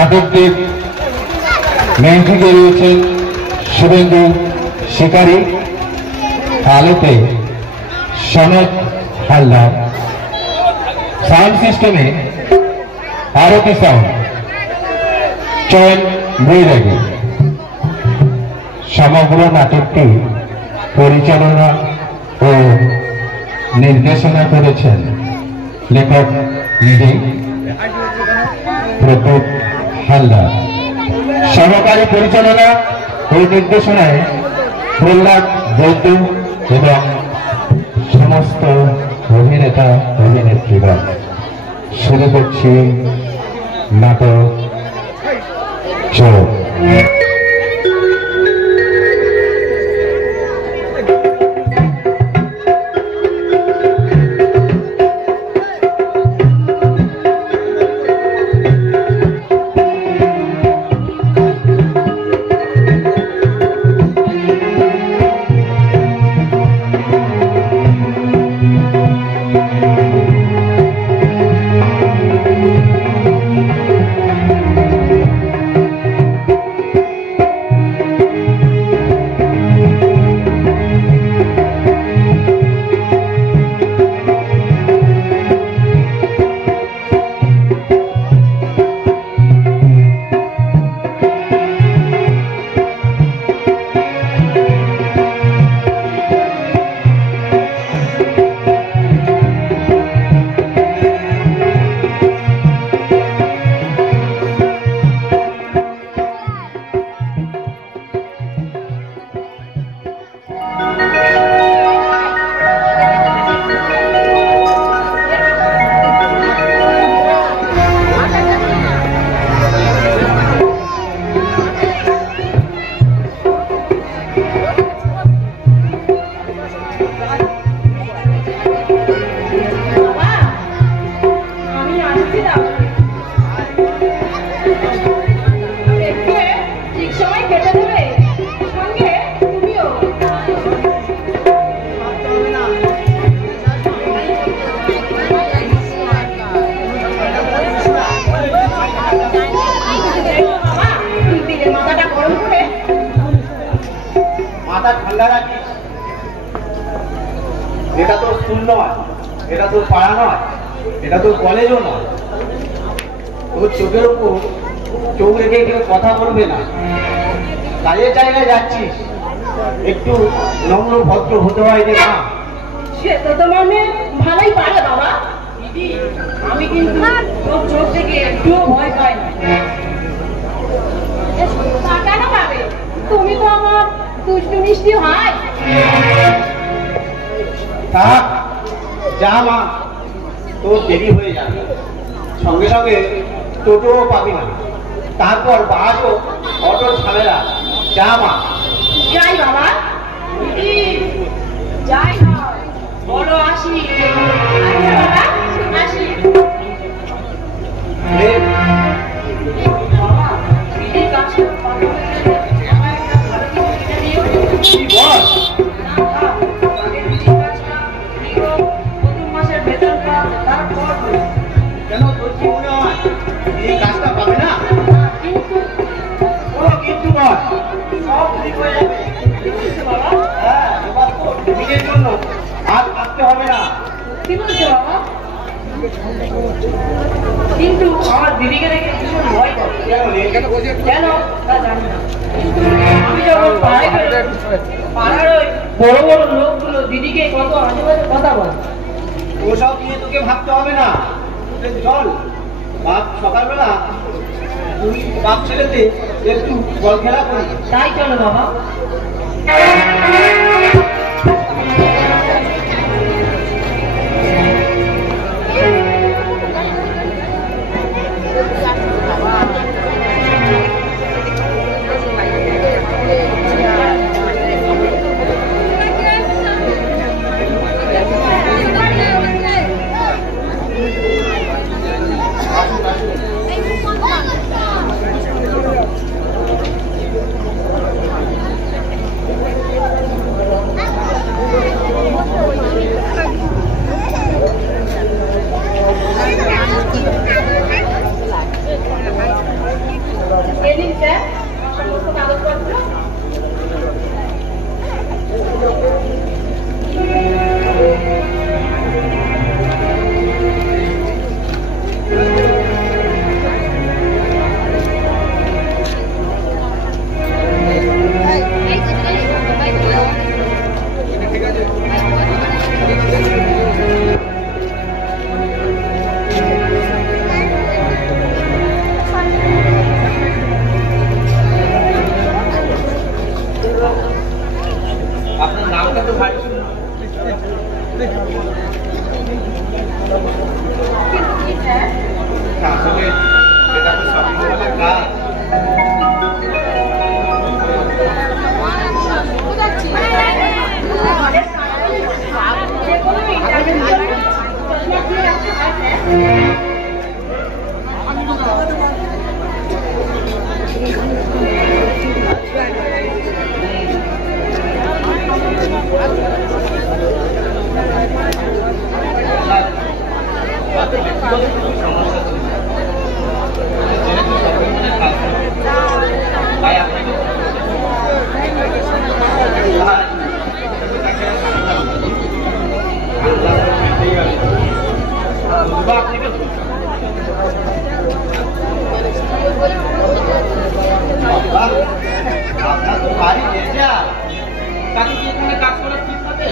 নাটকটির মেহফিলে রয়েছেন শুভেন্দু শিকারী, আলোতে সনদ হালদার, সাউন্ড সিস্টেমে আরতি সাউন্ড, চয়ন বৈরাগী। সমগ্র নাটকটি পরিচালনা ও নির্দেশনা করেছেন লেখক নিজে প্রতুল হালদার। সহকারী পরিচালনা ও নির্দেশনায় প্রহ্লাদ বৈদ্য এবং সমস্ত অভিনেতা অভিনেত্রীগণ। শুরু করছি নাটক চোর। মাথা ঠান্ডা রাখিস। এটা তোর স্কুল নয়, এটা তোর পাড়া নয়, এটা তোর কলেজও নয়। তোর চোখের উপর চোখ রেখে কেউ কথা বলবে না। কাজের জায়গায় যাচ্ছিস, একটু নম্র ভদ্র হতে হয় রে মা। সে তো তোমার মেয়ে ভালোই পারে বাবা। দিদি, আমি কিন্তু তোর চোখ থেকে একটুও ভয় পাই না। তা কেন পাবে? তুমি তো আমার দুষ্টু মিষ্টি ভাই। থাক, যা মা, তোর দেরি হয়ে যাবে। সঙ্গে সঙ্গে টোটোও পাবি না, তারপর বাসও অটোর ঝামেলা। যা মা। যাই বাবা। দিদি, যাই না, বড় আসি। আচ্ছা বাবা, আসি। বাবা, দিদির কাছে কেন তোর কি মনে হয় এই কাজটা পাবে না? কোনো কিন্তু নয়, সব ঠিক হয়ে যাবে। হ্যাঁ, এবার তো দিদির জন্য আর থাকতে হবে না। কি বলছো বাবা? কিন্তু আমার দিদিকে দেখে ভীষণ ভয় করে। কেন তা জানি না, কিন্তু আমি যখন পাড়ায় বেরোই, পাড়ার ওই বড় বড় লোকগুলো দিদিকে কত আশেপাশে কথা বলে। ওসব নিয়ে তোকে ভাবতে হবে না। চল, বাপ সকালবেলা তুই বাপ ছেলেতে একটু বল খেলা করি। তাই চলো বাবা। আসলে এটা তো শপিং মলের কাজ। আপনার তো বাড়ি এসা তাকে কি এখানে কাজ করা ঠিক হবে?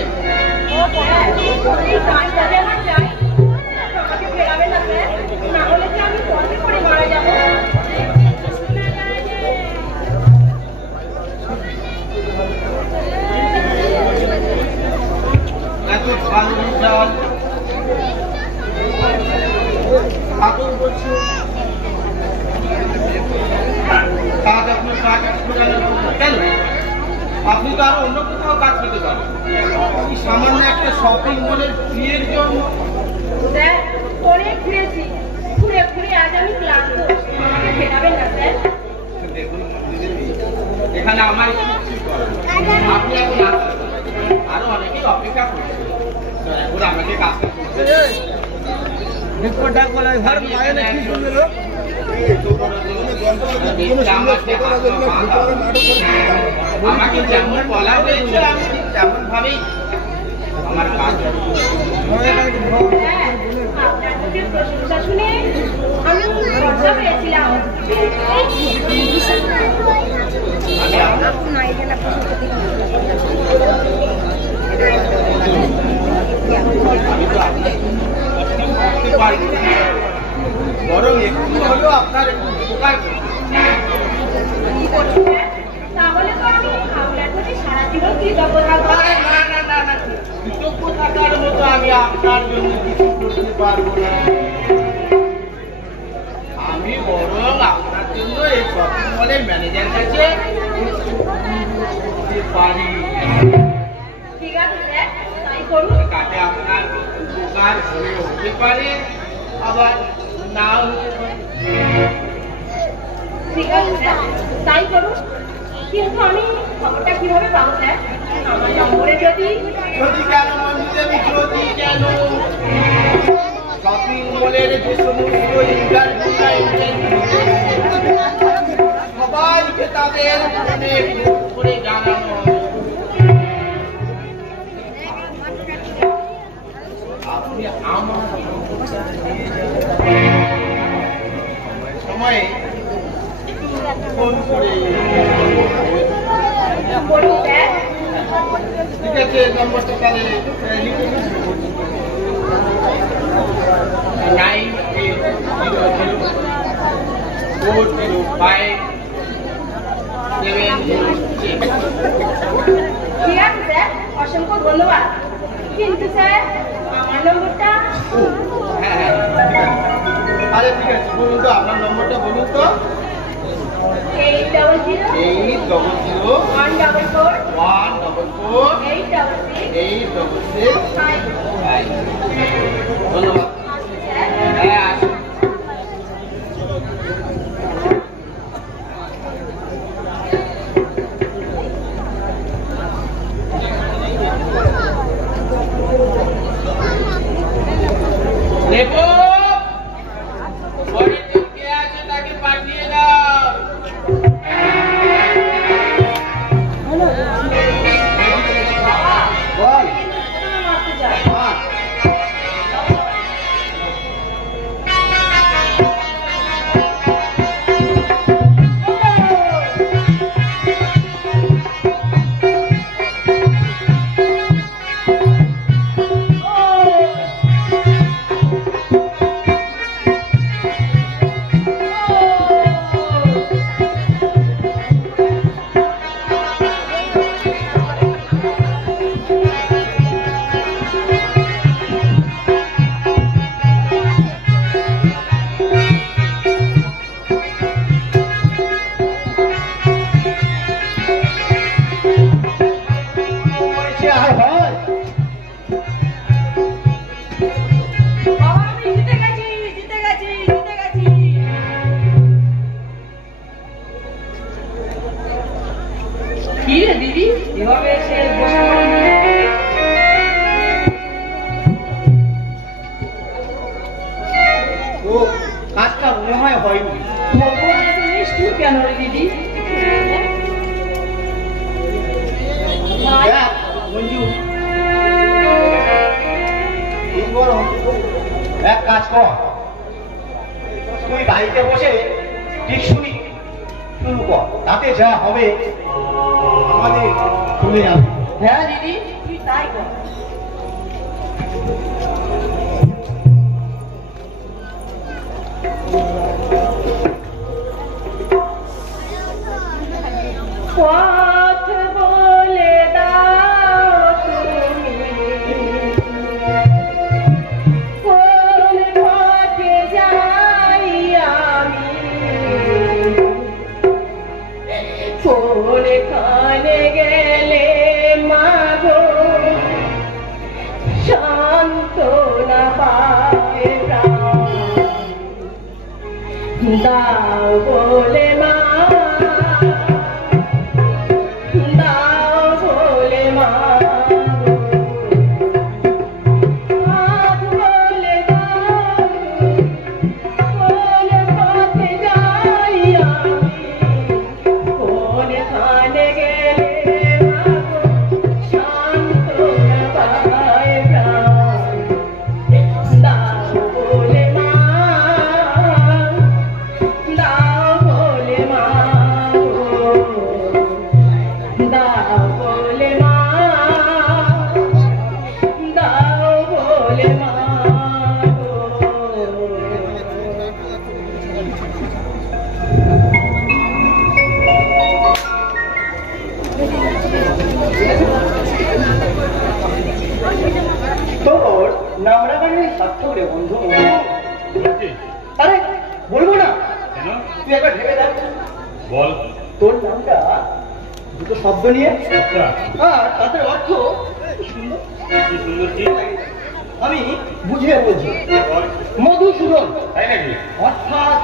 এত ভালো জল ঠাকুর বলছো কাজ আপনার কাজ কেন? আপনি তো আরো অন্য কোথাও কাজ পেতে পারেন। সামান্য একটা শপিং মলের ফিয়ের জন্য অনেক ঘুরেছি, ঘুরে ঘুরে আজ আমি ক্লান্ত। আমাকে ফেরাবেন না স্যার? দেখুন এখানে আমার আপনি এখন আরো অনেকেই অপেক্ষা করছে, এখন আমাকে কাজটা করতে আমাকে যেমন বলা হয়েছে আমি ঠিক তেমন ভাবেই আমার কাজ। আপনার মুখের প্রশংসা শুনে আমি লজ্জা পেয়েছিলাম। আমি আপনার আমি তো আপনি করতে পারি না, বরং একটু হলেও আপনার একটু উপকার করতে। তাহলে তো আমি আপনার প্রতি সারা জীবন কৃতজ্ঞ থাকবো। না না না না, কৃতজ্ঞ থাকার মতো আমি আপনার জন্য কিছু করতে পারবো না। আমি বরং আপনার জন্য এই শপিং মলের ম্যানেজার কাছে করতে পারি। ঠিক আছে স্যার, তাই করুন। তাতে আপনার উপকার হতে পারে, আবার নাও হতে পারে। ঠিক আছে স্যার, তাই করুন। কিন্তু আমি খবরটা কিভাবে পাবো স্যার? আমার নম্বরে যদি কেন মঞ্জুদেবী, যদি কেন শপিং মলের যে সমস্ত সবাইকে তাদের ফোনে করে জানানো আপনি আমার সময়ে ফোন করে বলুন স্যার। ঠিক আছে, নম্বরটা তাহলে লিখে নিন। 9800405706। ঠিক আছে স্যার, অসংখ্য ধন্যবাদ। কিন্তু স্যার আমার নম্বরটা হ্যাঁ, আরে ঠিক আছে, বলুন তো আপনার নম্বরটা বলুন তো। 800 800 144 866 866 ধন্যবাদ। হ্যাঁ, আসুন। দেখো ঘরে কে আছে তাকে পাঠিয়ে দাও। বল মারতে যায়। কাজ কর, তুই বাড়িতে বসে টিউশনি শুরু কর, তাতে যা হবে আমাদের চলে যাবে। হ্যাঁ দিদি, তুই তাই কর। পথ বলে দাও তুমি, কোন পথে যাই আমি, কোনখানে গেলে মাগো সান্ত্বনা পায় প্রাণ, দাও বলে মা, দাও বলে মা, পথ বলে দাও কোন পথে যাই আমি, কোনখানে গেলে মাগো সান্ত্বনা পায় প্রাণ, দাও বলে মা, দাও বলে মা, দাও বলে মা, দাও বলে মা। তোর নামরা গানের সার্থক রে বন্ধু। আরে বলবো না, তুই একবার ভেবে দেখ। বল। তোর নামটা দুটো শব্দ নিয়ে আচ্ছা, আর তাদের অর্থ কি সুন্দর কি? আমি বুঝিয়ে বলছি। বল। মধুসূদন, তাই নাকি? অর্থাৎ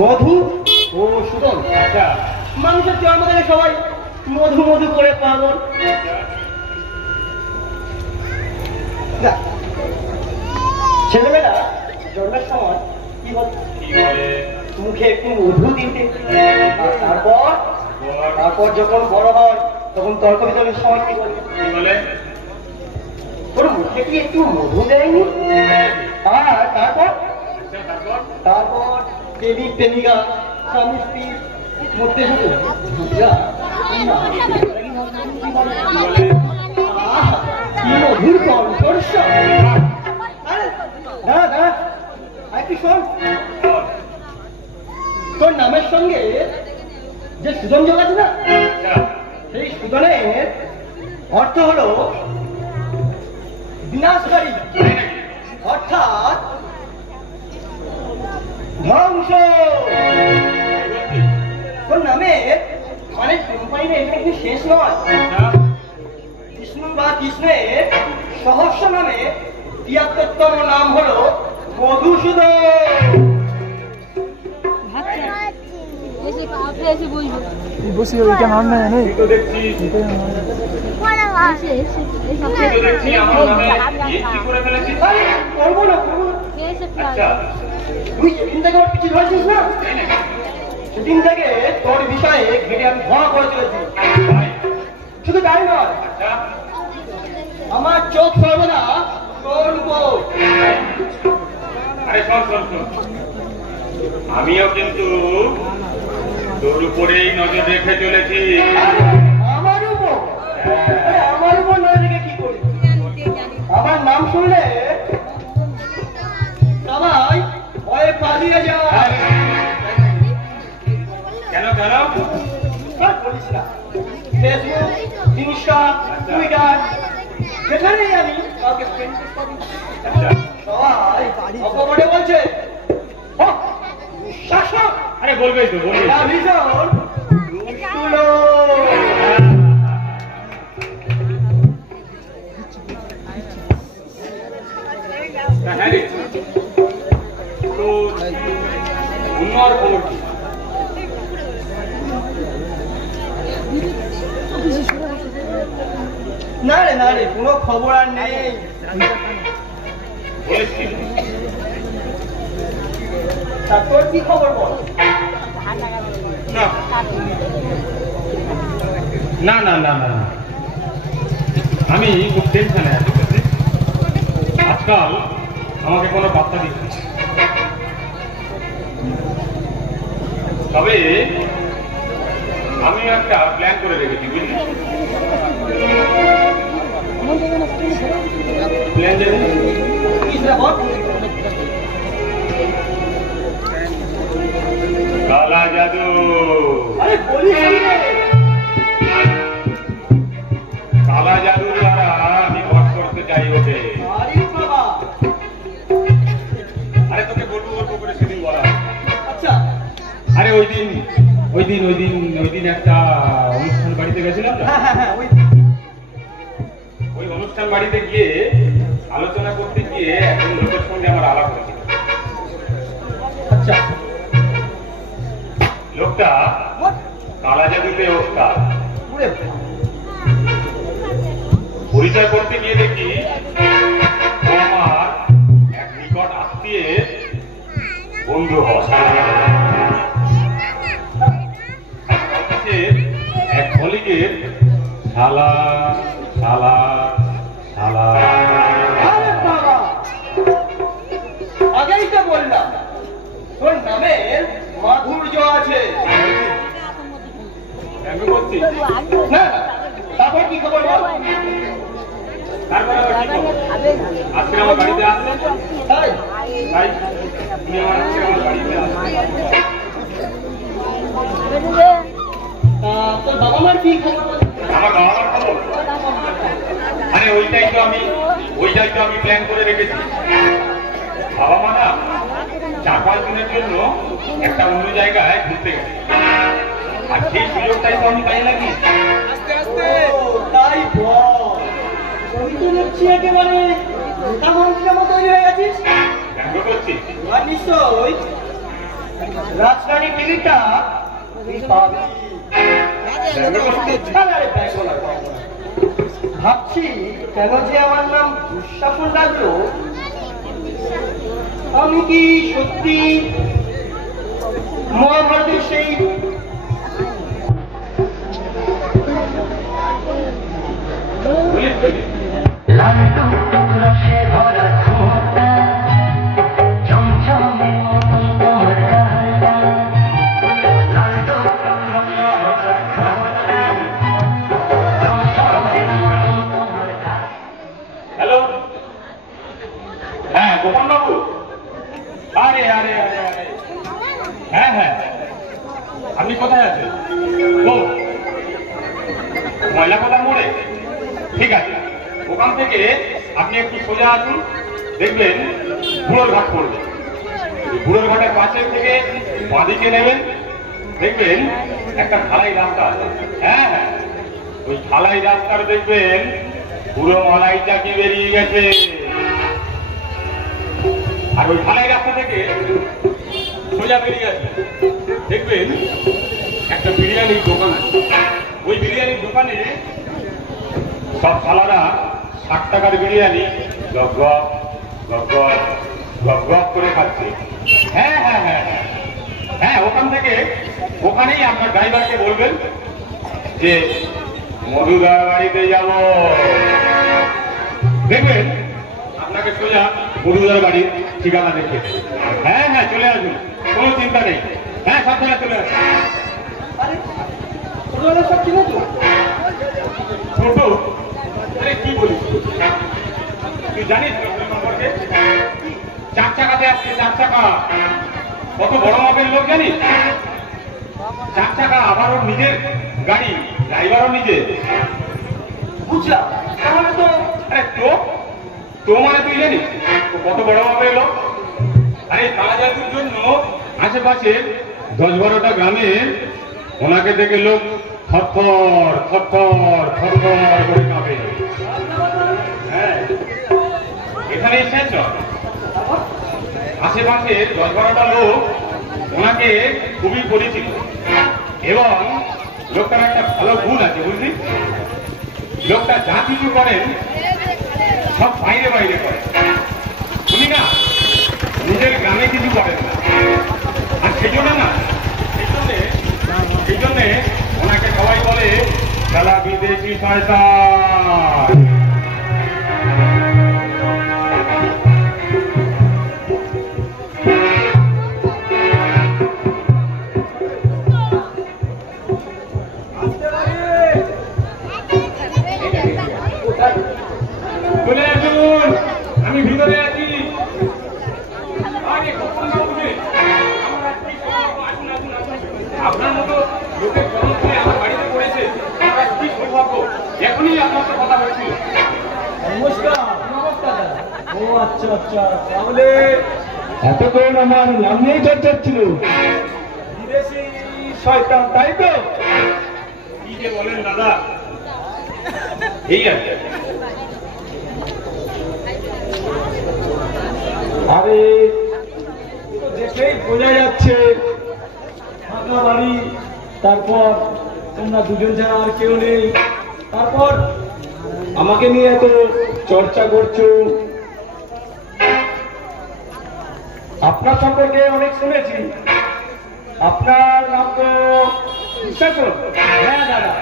মধু ও সুদন। আচ্ছা, মানুষের জন্ম থেকে সবাই মধু মধু করে পাগল। দেখ, ছেলেমেয়েরা জন্মের সময় কি বলে? কি বলে? মুখে একটু মধু দিতে, আর তারপর বল। তারপর যখন বড় হয় তখন তর্ক বিতর্কের সময় কি বলে? কি বলে? তোর মুখে কি একটু মধু দেয়নি? আর তারপর আচ্ছা, তারপর? তারপর প্রেমিক প্রেমিকা স্বামী স্ত্রী মধ্যে শুধু ঝগড়া, না, কি বলে? আহা, কি মধুর কণ্ঠস্বর। আরে, দাঁড়া দাঁড়া, আর কি শোন, বল। তোর নামের সঙ্গে যে সুজন যোগ আছে না, আচ্ছা, সেই সুজনের অর্থ হলো বিনাশকারী, তাই নাকি? অর্থাৎ ধ্বংস। তোর নামের মানে কোম্পানির এটা কিন্তু শেষ নয়। আচ্ছা, বিষ্ণু বা কৃষ্ণের সহস্র নামে ৭৩তম নাম হলো মধুসূদন। বসে ওইটা নাম নেই তুই তো দেখছি আমার নামে কি করে ফেলেছিস। আরে, করবো না, করবো না। আচ্ছা, তুই যেদিন থেকে ওর পিছিয়ে ধরেছিস না, তাই নাকি? সেদিন থেকে তোর বিষয়ে ঘেটে আমি ধোঁয়া করে চলেছি। তাই? শুধু তাই নয়, আচ্ছা, আমার চোখ সর্বদা তোর উপর। আরে শোন শোন শোন, আমিও কিন্তু তোর উপরেই নজর রেখে চলেছি। আমার উপর? আরে, আমার উপর নয় রেখে কি করি? আমার নাম শুনলে সবাই ভয়ে পালিয়ে যায়। কেন কেন? আর বলিস না, ফেসবুক, ইনস্টা, টুইটার, যেখানেই আমি কাউকে ফ্রেন্ড করি, আচ্ছা, সবাই অকপটে বলছে, "ও, শাসক, আরে বলবেই তো, বলবি। এরা ভীষণ দুষ্টু লোক।" হ্যাঁ রে, তো অন্য আর খবর কি? না রে, কোনো খবর আর নেই। বলিস কি? তা তোর কি খবর বল? না না না না না, আমি খুব টেনশনে আছি। আজকাল আমাকে কোনো বার্তা দিচ্ছে না। তবে আমি একটা প্ল্যান করে রেখেছি, বুঝলি? প্ল্যান কালা জাদু। আরে বলিস কি রে? কালা জাদু দ্বারা আমি বধ করতে চাই ওকে। আরে বাবা, আরে তোকে গল্প গল্প করে সেদিন বলা। আচ্ছা আরে ওই দিন একটা অনুষ্ঠান বাড়িতে গেছিলাম না? হ্যাঁ ওই অনুষ্ঠান বাড়িতে গিয়ে আলোচনা করতে গিয়ে একজন লোকের সঙ্গে আমার আলাপ হয়েছিল। আচ্ছা লোকটা কালা জাদুতে ওস্তাদ। পুরে পরিচয় করতে গিয়ে দেখি ও আমার এক নিকট আত্মীয় বন্ধু হয়। এক কলিগের শালা শালা শালা। আরে বাবা, আগেই তো বললাম তোর নামে মাধুর্য আছে। আমি বলছি না তারপর কি খবর বল? তারপরে আবার কি করবো? আজকে আমার বাড়িতে আসলে তাই তাই তুমি আজকে আমার বাড়িতে আসলে তোর বাবা মার কি খবর বল? আমার বাবা মার খবর। আরে ওইটাই তো আমি প্ল্যান করে রেখেছি। বাবা মা না 4-5 দিনের জন্য একটা অন্য জায়গায় ঘুরতে গেছে, আর সেই সুযোগটাই তো আমি পাই নাকি। ও, তাই বল। তুই তো দেখছি একেবারে মোটা মানুষের মতো তৈরি হয়ে গেছিস। ব্যঙ্গ করছি? আর নিশ্চয় রাজধানী টিভিটা তুই পাবি। ব্যঙ্গ করছি? আরে ব্যঙ্গ না, ব্যঙ্গ না। ভাবছি কেন যে আমার নাম দুঃশাসন লাগলো। আমি কি সত্যি মহাভারতের সেই হ্যালো, হ্যাঁ গোপন বাবু। আরে আরে আরে আরে হ্যাঁ আপনি কোথায় আছেন? ও ময়লাকোটার মোড়ে? ঠিক আছে, ওখান থেকে আপনি একটু সোজা আসুন, দেখবেন বুড়োর ঘাট পড়বে। বুড়োর ঘাটের পাশে থেকে বাঁদিকে নেবেন, দেখবেন একটা ঢালাই রাস্তা আছে। হ্যাঁ ওই ঢালাই রাস্তার দেখবেন পুরো মালাই চাকি বেরিয়ে গেছে। আর ওই ঢালাই রাস্তা থেকে সোজা বেরিয়ে গেছে, দেখবেন একটা বিরিয়ানির দোকান আছে। ওই বিরিয়ানির দোকানে সব শালারা 60 টাকার বিরিয়ানি গপ গপ গপ গপ গপ গপ করে খাচ্ছে। হ্যাঁ ওখান থেকে ওখানেই আপনার ড্রাইভারকে বলবেন যে মধুদার বাড়িতে যাব। দেখবেন আপনাকে সোজা মধুদার বাড়ির ঠিকানা দেখে। হ্যাঁ চলে আসুন, কোনো চিন্তা নেই। হ্যাঁ সাবধানে চলে আসুন। আরে ছোটবেলা সব ছিল তো। ছোট? আরে কি বলিস, তুই জানিস সম্পর্কে? 4 চাকাতে আসছে, 4 চাকা। কত বড় মাপের লোক জানিস? 4 চাকা, আবার ওর নিজের গাড়ি, ড্রাইভারও নিজে। বুঝলাম, তাহলে তো আরে তো মানে তুই জানিস ও কত বড় মাপের লোক? আরে কালা জাদুর জন্য আশেপাশে 10-12টা গ্রামে ওনাকে দেখে লোক থরথর থরথর থরথর করে কাঁপে। হ্যাঁ এখানে শেষ নয়, আশেপাশে 10-12টা লোক ওনাকে খুবই পরিচিত। এবং লোকটার একটা ভালো গুণ আছে, বুঝলি? লোকটা যা কিছু করেন সব বাইরে বাইরে করে। উনি না নিজের গ্রামে কিছু করেন না। আর সেই জন্যে ওনাকে সবাই বলে সারা বিদেশি শয়তান। ও আচ্ছা আচ্ছা, তাহলে এতক্ষণ আমার নাম নিয়েই চর্চা ছিল। বিদেশি শয়তান, তাই তো? কি যে বলেন দাদা, এই আছে। আরে তো দেখেই বোঝা যাচ্ছে ফাঁকা বাড়ি, তারপর তোমরা দুজন ছাড়া আর কেউ নেই, তারপর আমাকে নিয়ে এত চর্চা করছো। আপনার সম্পর্কে অনেক শুনেছি, আপনার নাম তো বিশ্বাসন। হ্যাঁ দাদা,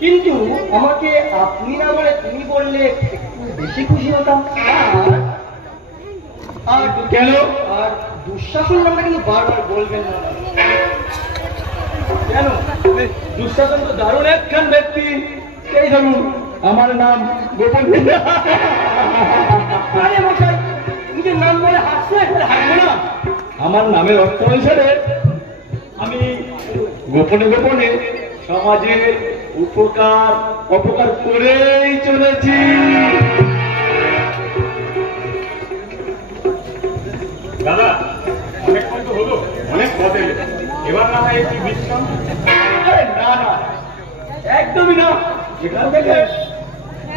কিন্তু আমাকে আপনি না বলে তুমি বললে একটু বেশি খুশি হতাম। আর কেন? আর দুঃশাসন নামটা কিন্তু বারবার বলবেন না। কেন? দুঃশাসন তো দারুণ একখান ব্যক্তি। এই ধরুন আমার নাম গোপন। আরে মশাই, নিজের নাম বলে হাসলে হাসবো না। আমার নামের অর্থ অনুসারে আমি গোপনে গোপনে সমাজের উপকার অপকার করেই চলেছি। দাদা অনেকক্ষণ তো হলো, অনেক পথ এলে, এবার না হয় একটু বিশ্রাম। আরে না না, একদমই না। এখান থেকে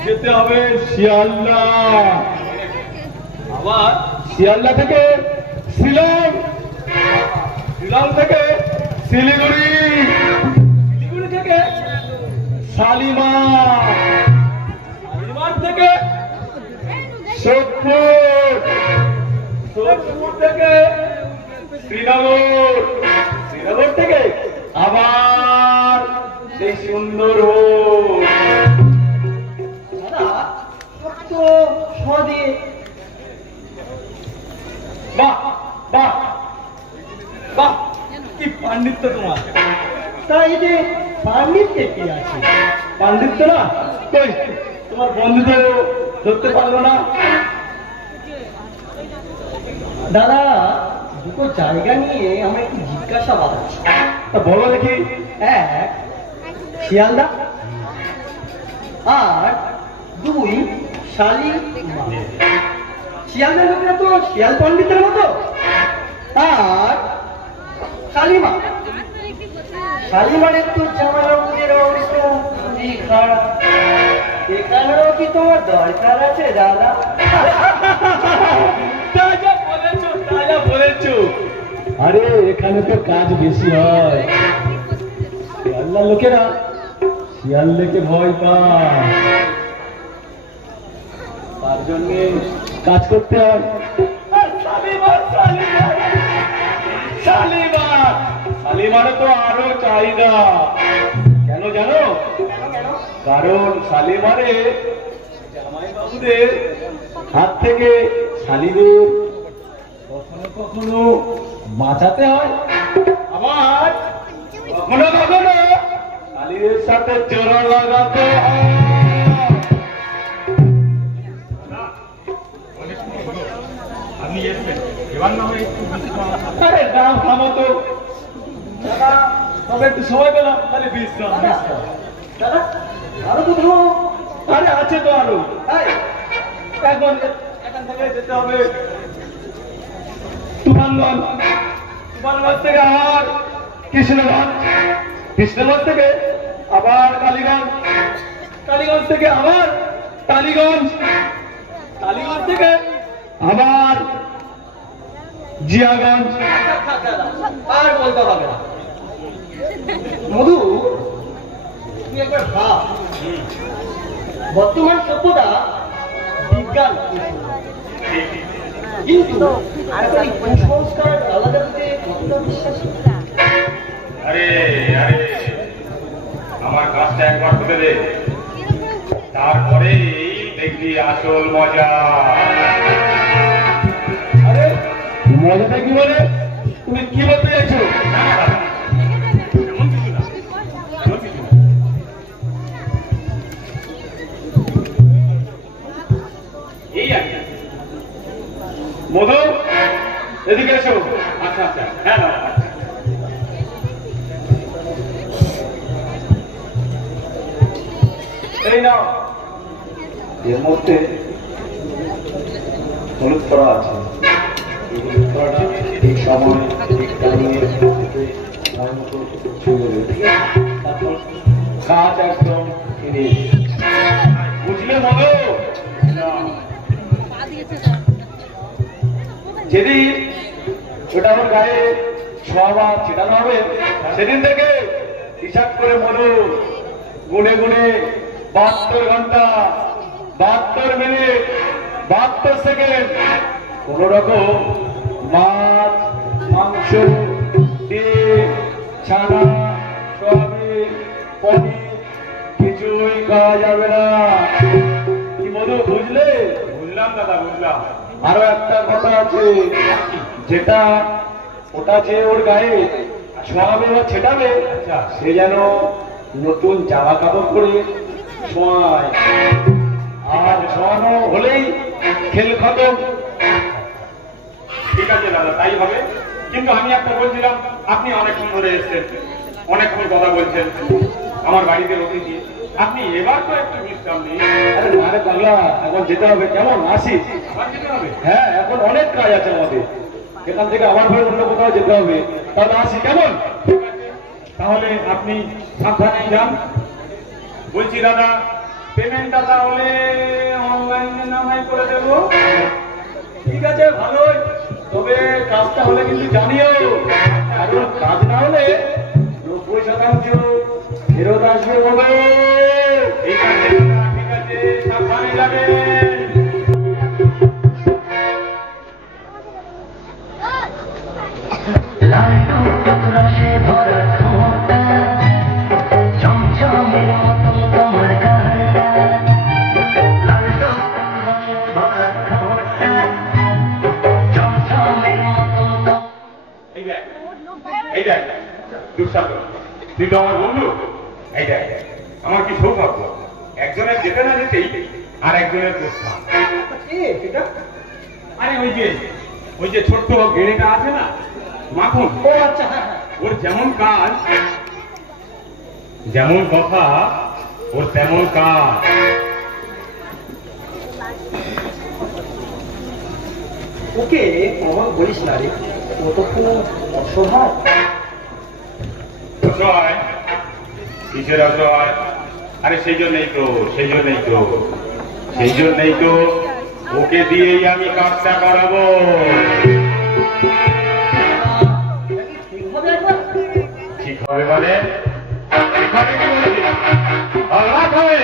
যেতে হবে শিয়ালদা, আবার শিয়ালদা থেকে শিলং, শিলং থেকে শিলিগুড়ি, শিলিগুড়ি থেকে শালিমার, শালিমার থেকে সোদপুর, সোদপুর থেকে শ্রীনগর, শ্রীনগর থেকে আবার সেই সুন্দর সদে। বাহ বাহ বাহ, কি পাণ্ডিত্য তোমার! তাই যে পাণ্ডিত্য কি আছে? পাণ্ডিত্য না কই, তোমার বন্ধুদের ধরতে পারলো না। দাদা, দুটো জায়গা নিয়ে আমার একটু জিজ্ঞাসাবাদ আছে। তা বলো দেখি। এক, শিয়ালদা, আর দুই শালিমার। শিয়ালদার লোকেরা তো শিয়াল পণ্ডিতের মতো, আর শালিমার, শালিমারের তো জামা রঙের অবস্থা খুবই খারাপ। এখানেও কি তোমার দরকার আছে দাদা? তাজা বলেছো, তাজা বলেছো। আরে এখানে তো কাজ বেশি হয়, শিয়ালদার লোকেরা শিয়াল দেখে ভয় পায়, তার জন্য কাজ করতে হয়। শালিমারে তো আরো চাহিদা। কেন জানো? কারণ শালিমারে জামাই বাবুদের হাত থেকে শালিদের কখনো কখনো বাঁচাতে হয়, আবার কখনো কখনো শালিদের সাথে জোড়া লাগাতে হয়। আপনি এসবেন, এবার না হয় একটু বিশ্রাম। আরে দাম থামো তো দাদা, তবে একটু সময় পেলাম, তাহলে বিশ্রাম বিশ্রাম। দাদা আরো তো থামো। আরে আছে তো আরো। এখন এখান থেকে যেতে হবে তুফানগঞ্জ, তুফানগঞ্জ থেকে আবার কৃষ্ণগঞ্জ, কৃষ্ণগঞ্জ থেকে আবার কালীগঞ্জ, কালীগঞ্জ থেকে আবার টালিগঞ্জ, টালিগঞ্জ থেকে আবার জিয়াগঞ্জ। আর বলতে হবে না মধু, তুই একবার ভাব, বর্তমান সভ্যতা বিজ্ঞান, কিন্তু এখন এই কুসংস্কার আলাদা হতে কতটা বিশ্বাসী? আরে আরে, আমার কাজটা একবার হতে দে, তারপরেই দেখবি আসল মজা। আরে মজাটা কি বলে? তুমি কি বলতে চাইছো? এমন কিছু না, এমন কিছু না। এই আর কি। মধু, এদিকে এসো। আচ্ছা আচ্ছা, হ্যাঁ দাদা, আচ্ছা। এই নাও, এর মধ্যে হলুদ করা আছে। এই হলুদ করাটা ঠিক সময় ঠিক টাইমে সময় মতো চলে যাবে, ঠিক আছে? তারপর কাজ একদম কিনে বুঝলে মধু? যেদিন ওটা আমার গায়ে ছোঁয়া ছেটানো হবে সেদিন থেকে হিসাব করে মধু গুনে গুনে 72 ঘন্টা 72 মিনিট 72 সেকেন্ড কোন রকম মাছ মাংস ডিম ছানা সয়াবিন পনির কিছুই খাওয়া যাবে না। কি মধু বুঝলে? বুঝলাম দাদা, বুঝলাম। আরো একটা কথা আছে, যেটা ওটা যে ওর গায়ে ছোঁয়াবে বা ছেটাবে সে যেন নতুন জামা কাপড় পরে ছোঁয়ায়, আর ছোঁয়ানো হলেই খেল খতম। ঠিক আছে দাদা, তাই হবে। কিন্তু আমি একটা বলছিলাম, আপনি অনেকক্ষণ ধরে এসছেন, অনেকক্ষণ কথা বলছেন আমার বাড়িতে অতিথি, আপনি এবার তো একটু বিশ্রাম নিন। আরে আরে পাগলা, এখন যেতে হবে। কেমন আসিস? আবার যেতে হবে? হ্যাঁ, এখন অনেক কাজ আছে আমাদের, এখান থেকে আবার ফের অন্য কোথাও যেতে হবে। তাহলে আসি, কেমন? ঠিক আছে, তাহলে আপনি সাবধানে যান। বলছি দাদা, পেমেন্টটা তাহলে অনলাইনে না হয় করে দেবো? ঠিক আছে, ভালোই। তবে কাজটা হলে কিন্তু জানিও, কারণ কাজ না হলে 90% ফেরত আসবে বলে। ঠিক আছে দাদা, ঠিক আছে, সাবধানে যাবেন। এই দেখ দুঃসাধ্য, তুই তো আমার বন্ধু। এই দেখ আমার কি সৌভাগ্য, একজনের যেতে না যেতেই আর একজনের প্রস্থান। আরে ওই যে ছোট্ট গেড়েটা আছে না, মাখন। ও আচ্ছা, হ্যাঁ হ্যাঁ। ওর যেমন কাজ যেমন কথা, ওর তেমন কাজ। ওকে আমার বলিস না রে, ও তো কোনো অসহায়। অসহায়? কিসের অসহায়? আরে সেই জন্যই তো ওকে দিয়েই আমি কাজটা করাবো। ঠিক হবে মানে? ঠিক হবে কি বলছি? রাত হবে।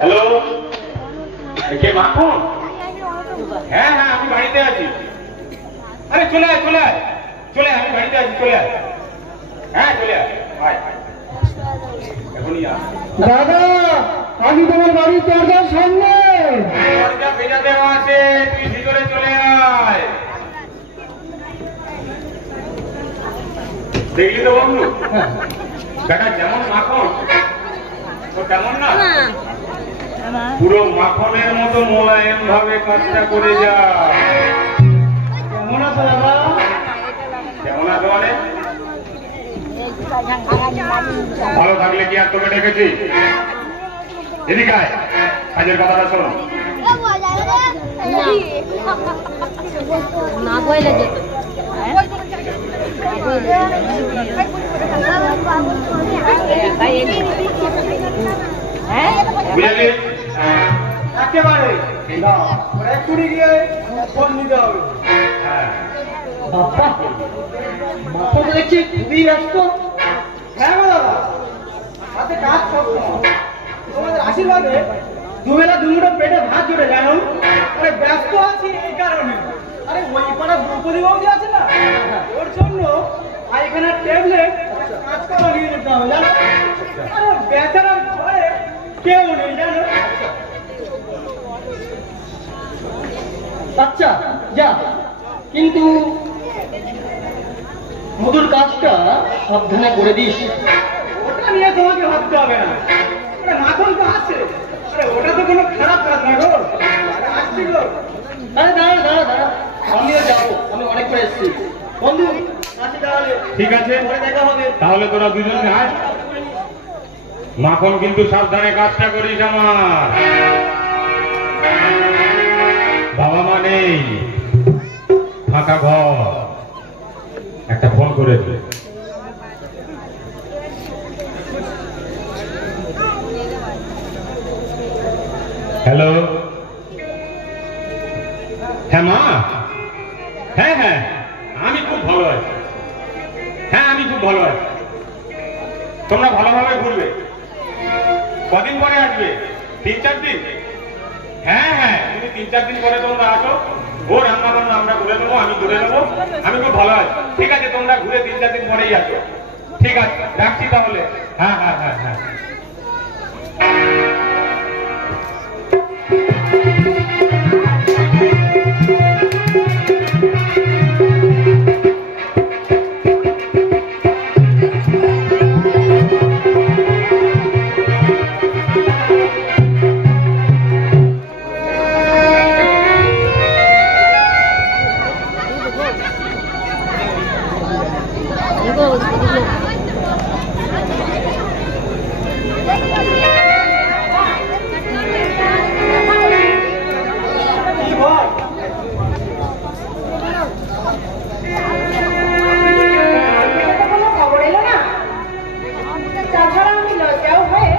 হ্যালো, কে মাখন? হ্যাঁ হ্যাঁ, আমি বাড়িতে আছি। আরে চলে আয়, আমি বাড়িতে আছি, চলে আয়। হ্যাঁ চলে আয়, আয় এখনই আয়। দাদা, আমি তোমার বাড়ির দরজার সামনে। দরজা ভেজা দেওয়া আছে, তুই ভিতরে চলে আয়। দেখলি তো বন্ধু, বেটা যেমন মাখন তো তেমন না, পুরো মাখনের মতো মোলায়েম ভাবে কাজটা করে যা। কেমন আছো দাদা? কেমন আছো মানে? ভালো থাকলে কি আর তোকে ডেকেছি? এদিকে আয়, কাজের কথাটা শোনো। না বইলে যেত বুঝলি? একেবারে না, ওরা এক্ষুনি গিয়ে ফোন নিতে হবে। হ্যাঁ, বাবা, মাথা তো দেখছি খুবই ব্যস্ত। হ্যাঁ গো দাদা, হাতে কাজ সব তোমাদের আশীর্বাদে দুবেলা দুমুঠো পেটে ভাত জুড়ে, জানো? আরে ব্যস্ত আছি এই কারণে। আরে ওই পাড়া দ্রৌপদী বৌদি আছে না, ওর জন্য পায়খানার ট্যাবলেট কাজ করা নিয়ে যেতে হবে, জানো? আরে বেচারার ঘরে কেউ নেই, জানো? আচ্ছা যা, কিন্তু মধুর কাজটা সাবধানে করে দিস। ওটা নিয়ে তোমাকে ভাবতে হবে না। আরে মাখন তো আছে, আরে ওটা তো কোনো এসেছি বন্ধু, আসি তাহলে। ঠিক আছে, পরে দেখা হবে। তাহলে তোরা দুজন আয়। মাখন কিন্তু সাবধানে কাজটা করিস আমার। বাবা মা নেই, ফাঁকা ঘর, একটা ফোন করে দে। হ্যালো, হ্যাঁ মা, হ্যাঁ হ্যাঁ আমি খুব ভালো আছি। হ্যাঁ আমি খুব ভালো আছি। তোমরা ভালোভাবে ঘুরবে। কদিন পরে আসবে? 3-4 দিন? হ্যাঁ হ্যাঁ তুমি 3-4 দিন পরে তোমরা আসো। ও রান্না বান্না আমরা করে নেবো, আমি করে নেবো। আমি খুব ভালো আছি। ঠিক আছে, তোমরা ঘুরে 3-4 দিন পরেই আসো। ঠিক আছে, রাখছি তাহলে। হ্যাঁ হ্যাঁ হ্যাঁ হ্যাঁ। কি বল? কোনো খবর এলো না? তাছাড়া আমি লজ্জাও হয়ে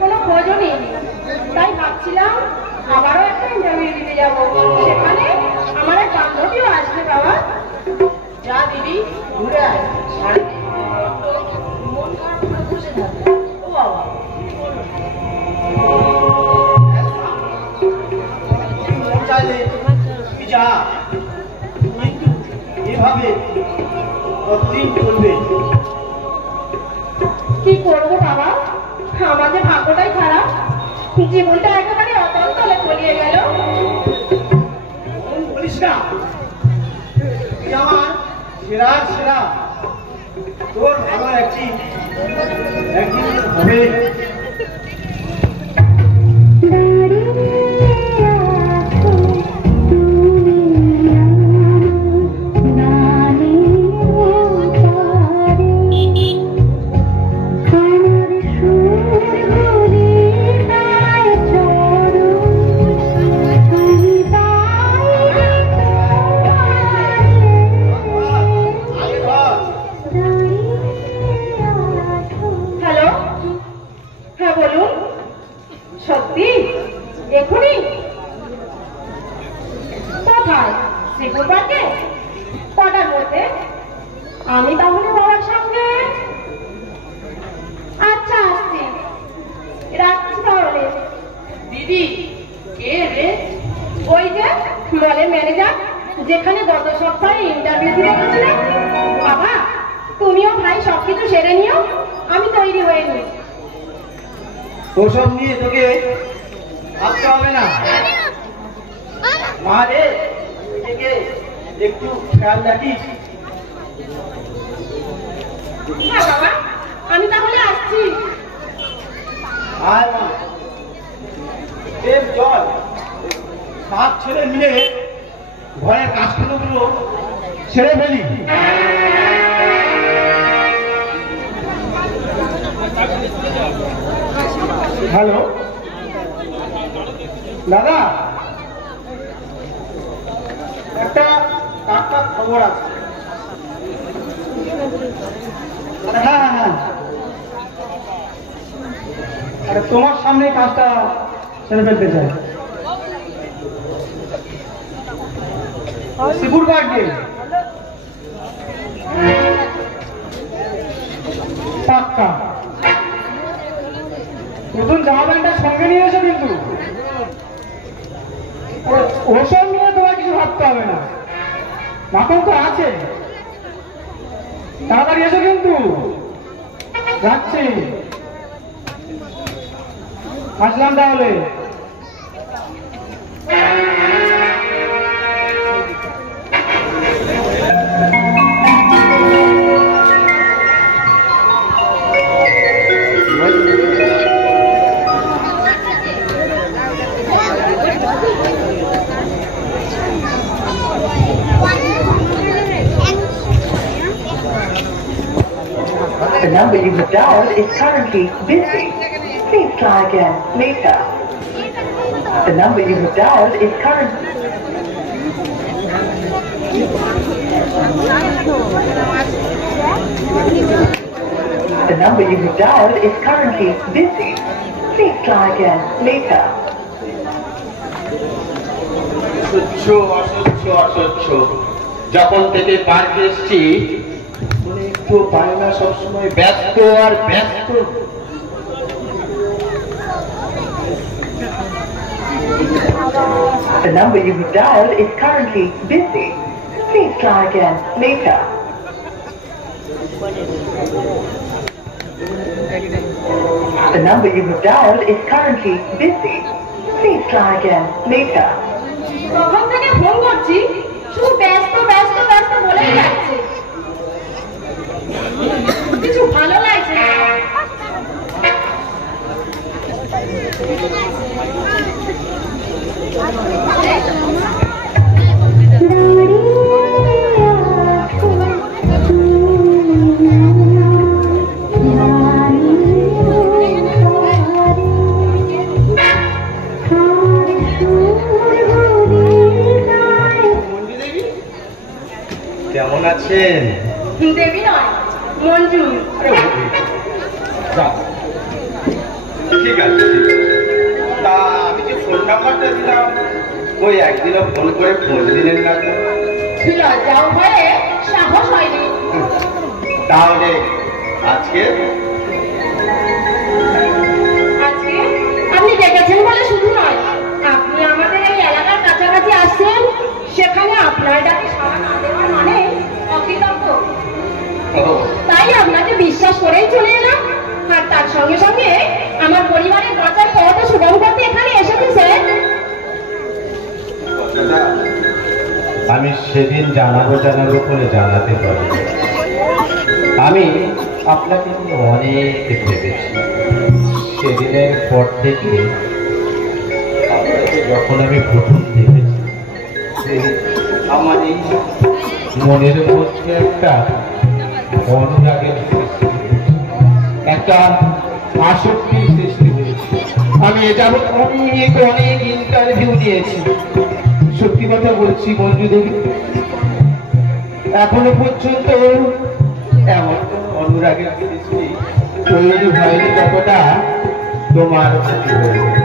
কোনো খোঁজও নিইনি। তাই ভাবছিলাম আবারও একটা ইন্টারভিউ দিতে যাবো। সেখানে আমার এক বান্ধবীও আসবে। বাবা যা দিদি ঘুরে আয়, মন খারাপ করে বসে থাকবে। ও বাবা, মন চাইলে তুই যা, কিন্তু এভাবে কতদিন চলবে? কি করবো বাবা, আমাদের ভাগ্যটাই খারাপ। জীবনটা একেবারে অতল তলে তলিয়ে গেল। মন বলিস না, তুই আমার সেরা সেরা। তোর ভালো একদিন হবে। আগে ধর। হ্যালো, হ্যাঁ বলুন। সত্যি এখনই? কোথায়? শ্রীপুর পার্কে? কটার মধ্যে? আমি তাহলে বাবার সঙ্গে। আচ্ছা আসছি, রাখছি তাহলে। দিদি কে রে? ওই যে মলের ম্যানেজার, যেখানে গত সপ্তাহে ইন্টারভিউ দিতে গেছিলে। বাবা তুমিও ভাই সবকিছু সেরে নিও, আমি তৈরি হয়ে নিই। ওসব নিয়ে তোকে ভাবতে হবে না। মা রে, নিজেকে একটু খেয়াল রাখিস। হ্যাঁ বাবা, আমি তাহলে আসছি। আয় মা, চল 7 ছেলে মিলে ঘরের কাজগুলো ছেড়ে ফেলি। হ্যালো দাদা, একটা টাটকা খবর আছে। হ্যাঁ হ্যাঁ হ্যাঁ, আরে তোমার সামনে কাজটা ছেড়ে ফেলতে চাই। শ্রীপুর পার্কে পাক্কা। নতুন জামা প্যান্টটা সঙ্গে নিয়ে এসো, কিন্তু ওসব নিয়ে তোমার কিছু ভাবতে হবে না। এখন তো আছে, তাড়াতাড়ি এসো কিন্তু। যাচ্ছি, আসলাম তাহলে। number you have dialed is currently busy. Please try again later. The number you have dialed is currently... The number you have dialed is currently busy. Please try again later. অসহ্য অসহ্য অসহ্য যখন থেকে পার্কে এসছি একটু পায় না, সবসময় ব্যস্ত আর ব্যস্ত। The number you have dialed is currently busy. Please try again later. The number you have dialed is currently busy. Please try again later. তখন থেকে ফোন করছি, শুধু ব্যস্ত ব্যস্ত ব্যস্ত বলেই যাচ্ছে। কিছু ভালো লাগছে না। কেমন আছেন? দেবী নয়, মঞ্জু। ঠিক আছে, তা আমি যে ফোন নাম্বারটা দিলাম ওই একদিনও ফোন করে খোঁজ দিলেন না তো? লজ্জাও ভয়ে সাহস হয়নি। তাহলে আজকে আজকে আপনি ডেকেছেন বলে শুধু নয়, আপনি আমাদের এই এলাকার কাছাকাছি আসছেন, সেখানে আপনার ডাকে সাড়া না দেওয়ার মানে অকৃতজ্ঞ। তাই আপনাকে বিশ্বাস করেই চলে এলাম। আর তার সঙ্গে সঙ্গে আমার পরিবারের বাঁচার পথ সুগম করতে এখানে এসেছি স্যার। আমি সেদিন জানাবো করে জানাতে পারি। আমি আপনাকে অনেক ভেবেছি। সেদিনের পর থেকে আপনাকে যখন আমি প্রথম দেখেছি, আমার এই মনের মধ্যে একটা অনুরাগের সৃষ্টি হয়েছে, একটা আসক্তির সৃষ্টি হয়েছে। আমি এ যাবৎ অনেক অনেক ইন্টারভিউ দিয়েছি। সত্যি কথা বলছি মঞ্জু দেবী, এখনো পর্যন্ত এমন অনুরাগের সৃষ্টি তৈরি হয়নি যতটা তোমার প্রতি হয়েছে।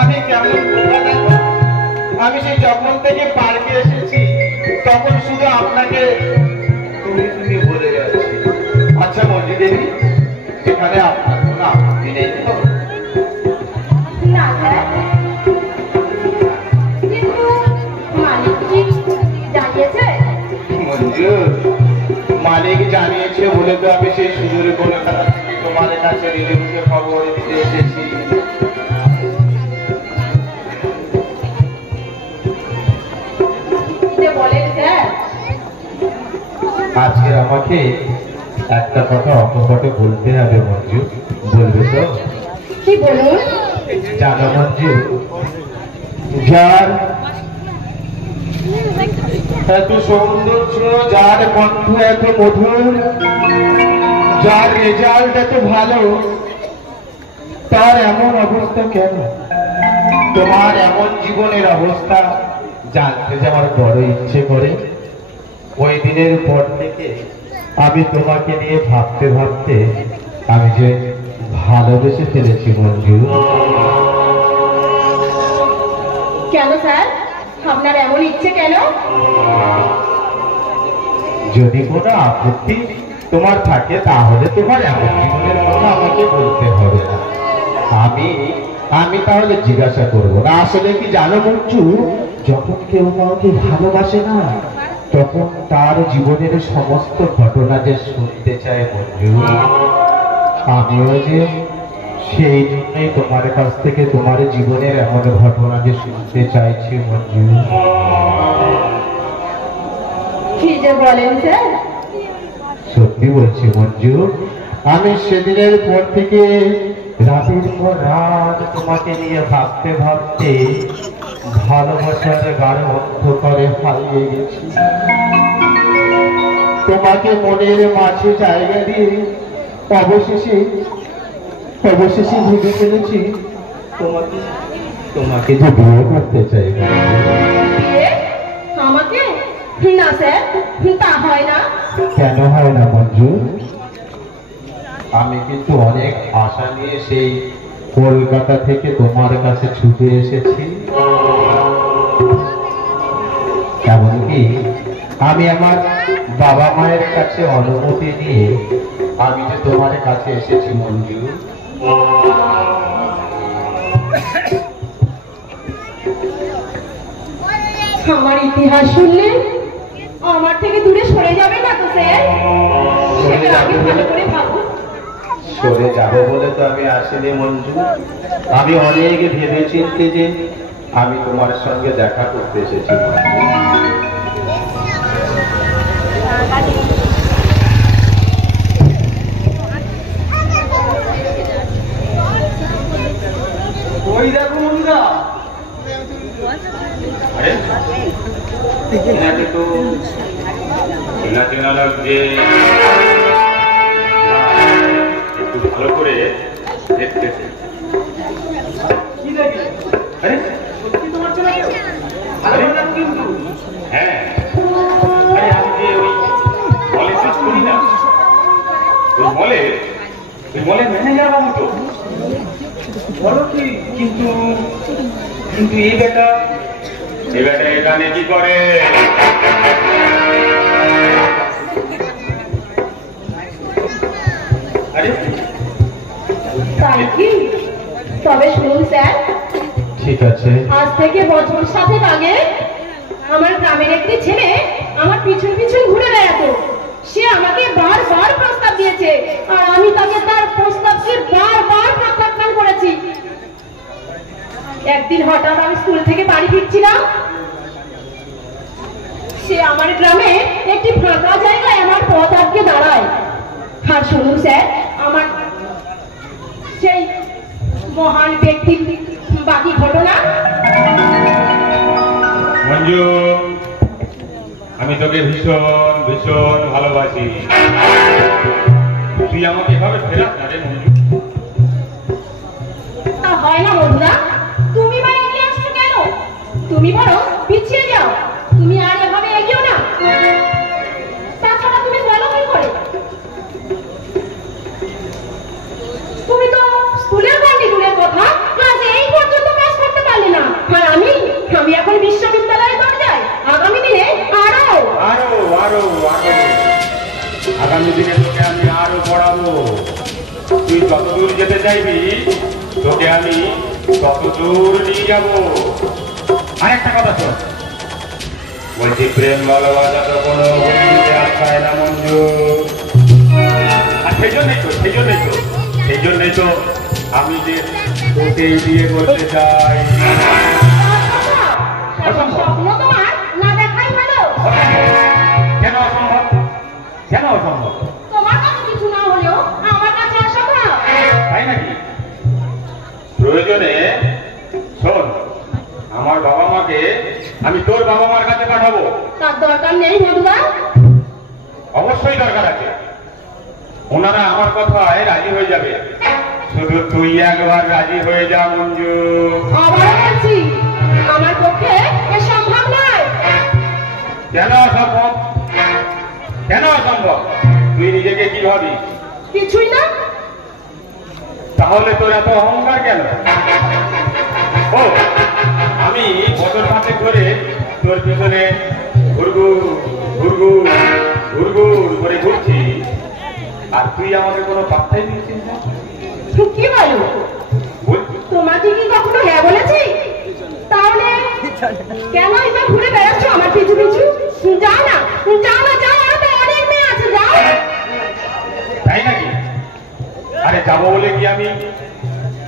আমি কেমন বোকা দেখো, আমি সেই যখন থেকে পার্কে এসেছি তখন শুধু আপনাকে তুমি তুমি বলে যাচ্ছি। আচ্ছা মঞ্জু দেবী, এখানে আপনার কোনো আপত্তি নেই তো? না স্যার, কিন্তু মালিক কি জানিয়েছে? মঞ্জু, মালিক জানিয়েছে বলে তো আমি সেই সুযোগে করে তোমার কাছে নিজেকে খবর দিতে এসেছি। বলেন স্যার। আজকে আমাকে একটা কথা অকপটে বলতে হবে মঞ্জু, বলবে তো? কি বলুন? জানো মঞ্জু, যার এত সৌন্দর্য, যার কণ্ঠ এত মধুর, যার রেজাল্ট এত ভালো, তার এমন অবস্থা কেন? তোমার এমন জীবনের অবস্থা জানতে যে আমার বড় ইচ্ছে করে। ওই দিনের পর থেকে আমি তোমাকে নিয়ে ভাবতে ভাবতে আমি যে ভালোবেসে ফেলেছি মঞ্জু। কেন স্যার, আপনার এমন ইচ্ছে কেন? যদি কোনো আপত্তি তোমার থাকে তাহলে তোমার এমন জীবনের কথা আমাকে বলতে হবে না। আমি তাহলে জিজ্ঞাসা করবো না। আসলে কি জানো মঞ্জু, যখন কেউ কাউকে ভালোবাসে না, তখন তার জীবনের সমস্ত ঘটনা যে শুনতে চায় মঞ্জু। আমিও যে সেই জন্যই তোমার কাছ থেকে তোমার জীবনের এমন ঘটনা যে শুনতে চাইছি মঞ্জু। কি যে বলেন স্যার? সত্যি বলছি মঞ্জু, আমি সেদিনের পর থেকে রাতের পর রাত তোমাকে নিয়ে ভাবতে ভাবতে ভালোবাসার গাঢ় অন্ধকারে হারিয়ে গেছি। তোমাকে মনের মাঝে জায়গা দিয়ে অবশেষে ভেবে ফেলেছি তোমাকে তোমাকে যে বিয়ে করতে চাই। আমাকে না স্যার, তা হয় না। কেন হয় না মঞ্জু? আমি কিন্তু অনেক আশা নিয়ে সেই কলকাতা থেকে তোমার কাছে ছুটে এসেছি। এমনকি আমি আমার বাবা মায়ের কাছে অনুমতি নিয়ে আমি যে তোমার কাছে এসেছি মঞ্জু। আমার ইতিহাস শুনলে আমার থেকে দূরে সরে যাবে না তো স্যার? সেটা আগে ভালো করে ভাবুন। সরে যাবো বলে তো আমি আসিনি মঞ্জু। আমি অনেক ভেবে চিনতে যে আমি তোমার সঙ্গে দেখা করতে এসেছি। ওই দেখো বন্ধুরা, আরে এনাকে তো চেনা চেনা লাগছে। একটু ভালো করে দেখতেছি। কি দেখি? আরে সত্যি তোমার ছেলে কেউ? ভালো করে দেখো কিন্তু। হ্যাঁ, আরে আমি যে ওই বলে কাজ করি না, ওই বলে ম্যানেজার বাবু তো। বলো কি? কিন্তু এই বেটা এখানে কি করে? আরে তাই কি? তবে শুনুন স্যার, ঠিক আছে। আজ থেকে বছর 7 আগে আমার গ্রামের একটি ছেলে আমার পিছন পিছন ঘুরে বেড়াতো। সে আমাকে বারবার প্রস্তাব দিয়েছে আর আমি তাকে তার প্রস্তাবকে বারবার প্রত্যাখ্যান করেছি। একদিন হঠাৎ আমি স্কুল থেকে বাড়ি ফিরছিলাম। সে আমার গ্রামে একটি ফাঁকা জায়গায় আমার পথ আটকে দাঁড়ায়। আর শুনুন স্যার, আমার সেই মহান ব্যক্তির বাকি ঘটনা। মঞ্জু, আমি তোকে ভীষণ ভীষণ ভালোবাসি। তুই আমাকে এভাবে ফেরাস না রে মঞ্জু। তা হয় না বন্ধুরা, তুমি বা এগিয়ে আসছো কেন? তুমি বরং পিছিয়ে যাও। তুমি আর এভাবে এগিয়েও না। তাছাড়া তুমি বলো কি করে? তুমি তো স্কুলের গন্ডিগোলের কথা ক্লাস 8 পর্যন্ত পাস করতে পারলে না। আর আমি এখন বিশ্ববিদ্যালয়ের দরজায়। আগামী দিনে আরো আগামী দিনে তোকে আমি আরো পড়াবো। তুই যত দূর যেতে চাইবি তোকে আমি তত দূর নিয়ে যাবো। আরেকটা কথা শোন, বলছি প্রেম ভালোবাসা তো কোনো গতিতে আটকায় না মঞ্জু। আর সেই জন্যই তো আমি যে তোকে বিয়ে করতে চাই। স্বপ্ন তোমার না দেখাই ভালো। কেন অসম্ভব? তোমার কাছে কিছু না হলেও আমার কাছে অসম্ভব। তাই নাকি? প্রয়োজনে শোন, আমার বাবা মাকে আমি তোর বাবা মার কাছে পাঠাবো। তার দরকার নেই বন্ধুরা। অবশ্যই দরকার আছে। ওনারা আমার কথায় রাজি হয়ে যাবে। শুধু তুই একবার রাজি হয়ে যা মঞ্জু। আবার বলছি, আমার পক্ষে এ সম্ভব নয়। কেন অসম্ভব? তুই নিজেকে কি ভাবিস? কিছুই না। তাহলে তোর এত অহংকার কেন? ও, আমি বছর 5 ধরে তোর পেছনে ঘুরঘুর করে ঘুরছি, আর তুই আমাকে কোনো পাত্তাই দিচ্ছিস না। কি বলো? তোমাকে কি কখনো হ্যাঁ বলেছি? তাহলে কেন এটা ঘুরে বেড়াচ্ছ আমার পিছু পিছু? যাও না, আরো তো অনেক মেয়ে আছে, যাও। তাই নাকি? আরে যাবো বলে কি আমি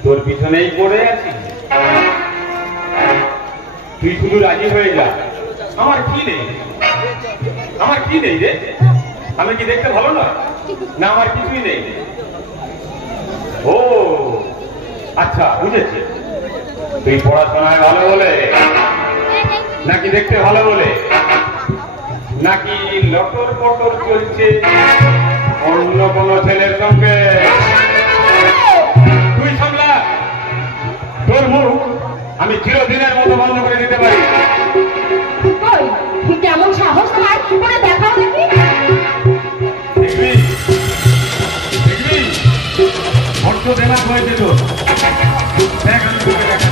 তোর পিছনেই পড়ে আছি? তুই শুধু রাজি হয়ে যা। আমার কি নেই রে? আমি কি দেখতে ভালো না? আমার কিছুই নেই। ও আচ্ছা, বুঝেছি। তুই পড়াশোনায় ভালো বলে নাকি দেখতে ভালো বলে? নাকি লটর পটর চলছে অন্য কোনো ছেলের সঙ্গে? তুই সামলা, তোর মুখ আমি চিরদিনের মতো বন্ধ করে দিতে পারি। কেমন সাহস তোমার, কি করে দেখাও নাকি? দেখবি দেখবি বড্ড দেনা হয়েছে তোর। দেখ আমি তোকে দেখা,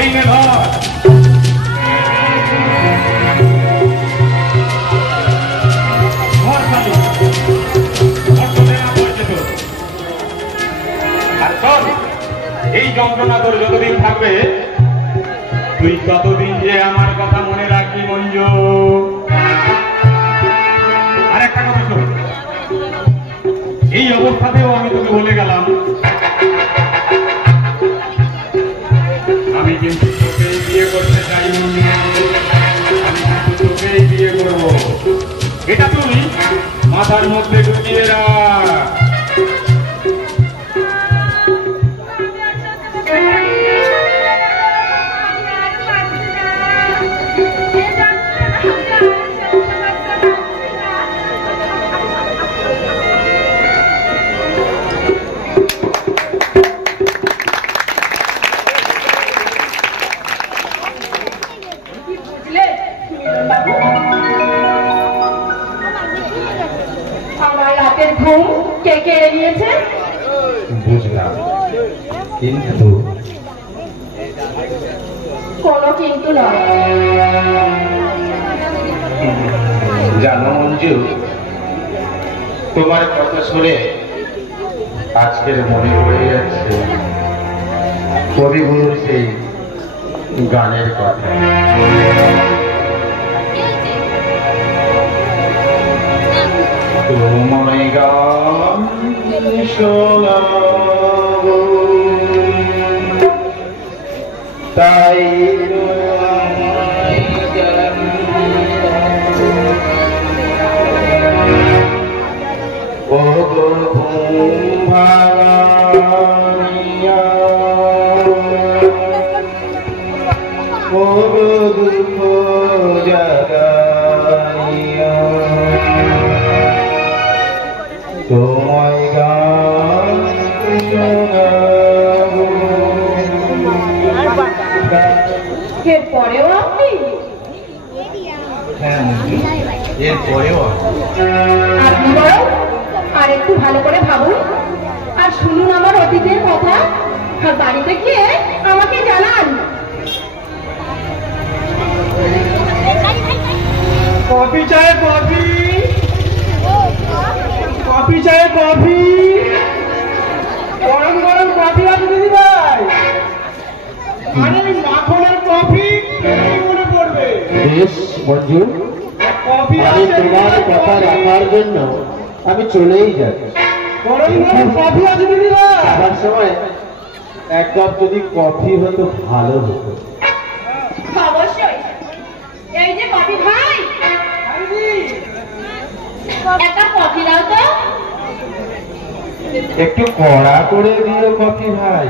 এই নে ধর। এই যন্ত্রণা তোর যতদিন থাকবে তুই ততদিন যে আমার কথা মনে রাখবি মঞ্জু। আর একটা কথা শোন, এই অবস্থাতেও আমি তোকে বলে গেলাম আমি কিন্তু তোকেই বিয়ে করতে চাই মঞ্জু, আমি কিন্তু তোকেই বিয়ে করবো। এটা তুই মাথার মধ্যে ঢুকিয়ে রাখ। আমার রাতের ঘুম কে কেড়ে নিয়েছে? বুঝলাম, কিন্তু কোনো কিন্তু নয়। জানো মঞ্জু, তোমার কথা শুনে আজকের মনে পড়ে যাচ্ছে কবিগুরুর সেই গানের কথা। তোমায় গান শোনাবো তাই দুঃখ জাগাইয়া তোমায় গান শোনাবো। এরপরেও আপনি? হ্যাঁ, এরপরেও আপনি বরং আর একটু ভালো করে ভাবুন আর শুনুন আমার অতীতের কথা, আর বাড়িতে গিয়ে আমাকে জানান। কফি চায় কফি, কফি চায় কফি, গরম গরম কফি আছে দিদি ভাই। মানে মাখনের কফি মনে পড়বে। বেশ মঞ্জু, কফি আমি তোমার কথা রাখার জন্য আমি চলেই যাচ্ছি। গরম গরম কফি আছে দিদি ভাই। আসার সময় এক কাপ যদি কফি হতো ভালো হতো। অবশ্যই। এই যে কফি ভাই, একটা কফি দাও তো। একটু কড়া করে দিও কফি ভাই।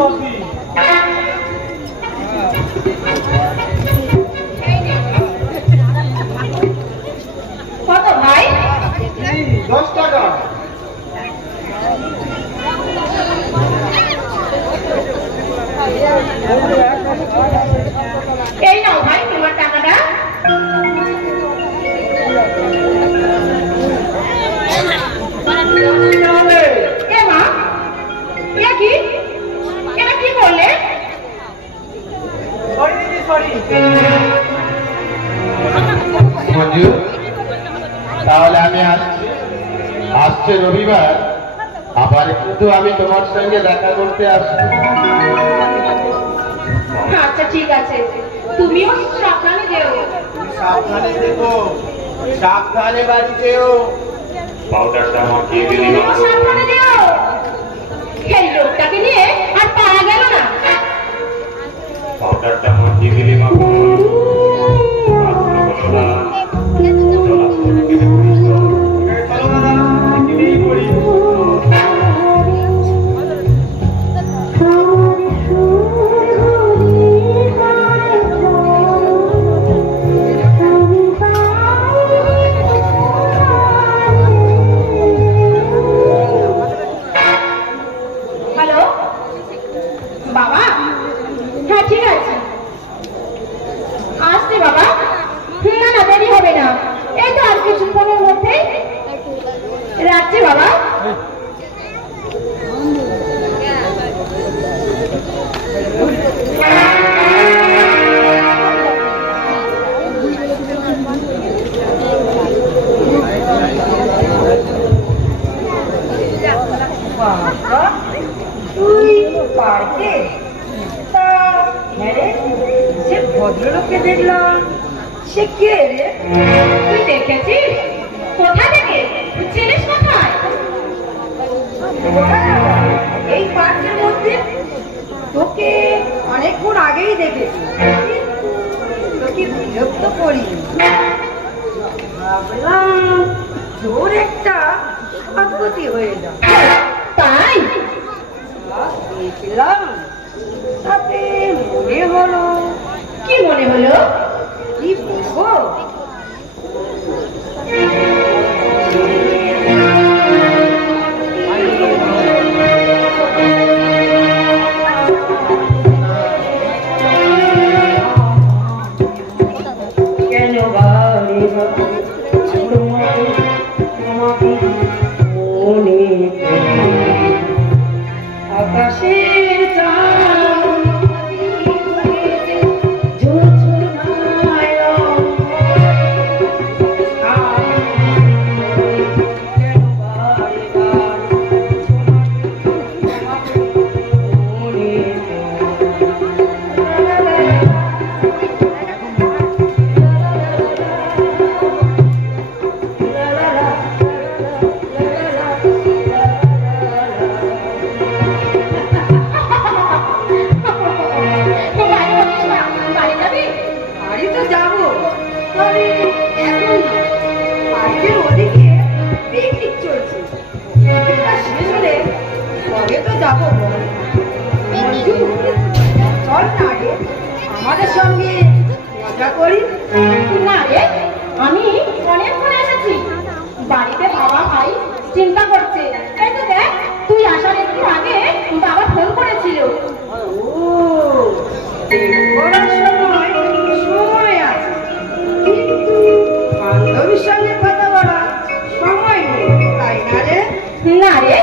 কফি কত ভাই? 10 টাকা। এই নাও ভাই তোমার টাকাটা। এ মা, এ কি? এটা কি করলে? সরি দিদি, সরি। মঞ্জু, তাহলে আমি আসছি। আসছে রবিবার আবার কিন্তু আমি তোমার সঙ্গে দেখা করতে আসবো। আচ্ছা ঠিক আছে, তুমিও সাবধানে যেও। সাবধানে দেখো, সাবধানে বাড়ি যেও। পাউডারটা মাখিয়ে দিলি তুমিও সাবধানে যেও। এই লোকটাকে নিয়ে আর পারা গেল না। পাউডারটা মাখিয়ে দিলি মাখো চলো দাদা, কিনেই করি। আছি। আসতে বাবা। না না, দেরি হবে না, এই তো আর কিছুক্ষণের মধ্যে রাখছি বাবা। তুই পার্কে? তা হ্যাঁ রে, সে ভদ্রলোককে দেখলাম, সে কে রে? তুই দেখেছিস? কোথা থেকে? চিনিস কোথায়? কোথায় আবার? এই পার্কের মধ্যে? তোকে অনেকক্ষণ আগেই দেখেছি, কিন্তু তোকে বিরক্ত করি। ভাবলাম তোর একটা সদ্গতি হয়ে যাবে। তাই দেখলাম, তাতে মনে হলো। কি মনে হলো? কি বলবো, কেন বারে তোমাকে মনে আকাশের আমাদের সঙ্গে মজা করি। না রে, আমি অনেকক্ষণ এসেছি। বাড়িতে বাবা ভাই চিন্তা করছে। এই তো দেখ, তুই আসার একটু আগে বাবা ফোন করেছিল। করার সময় আছে, কিন্তু বান্ধবীর সঙ্গে কথা বলার সময় নেই, তাই না রে? না রে,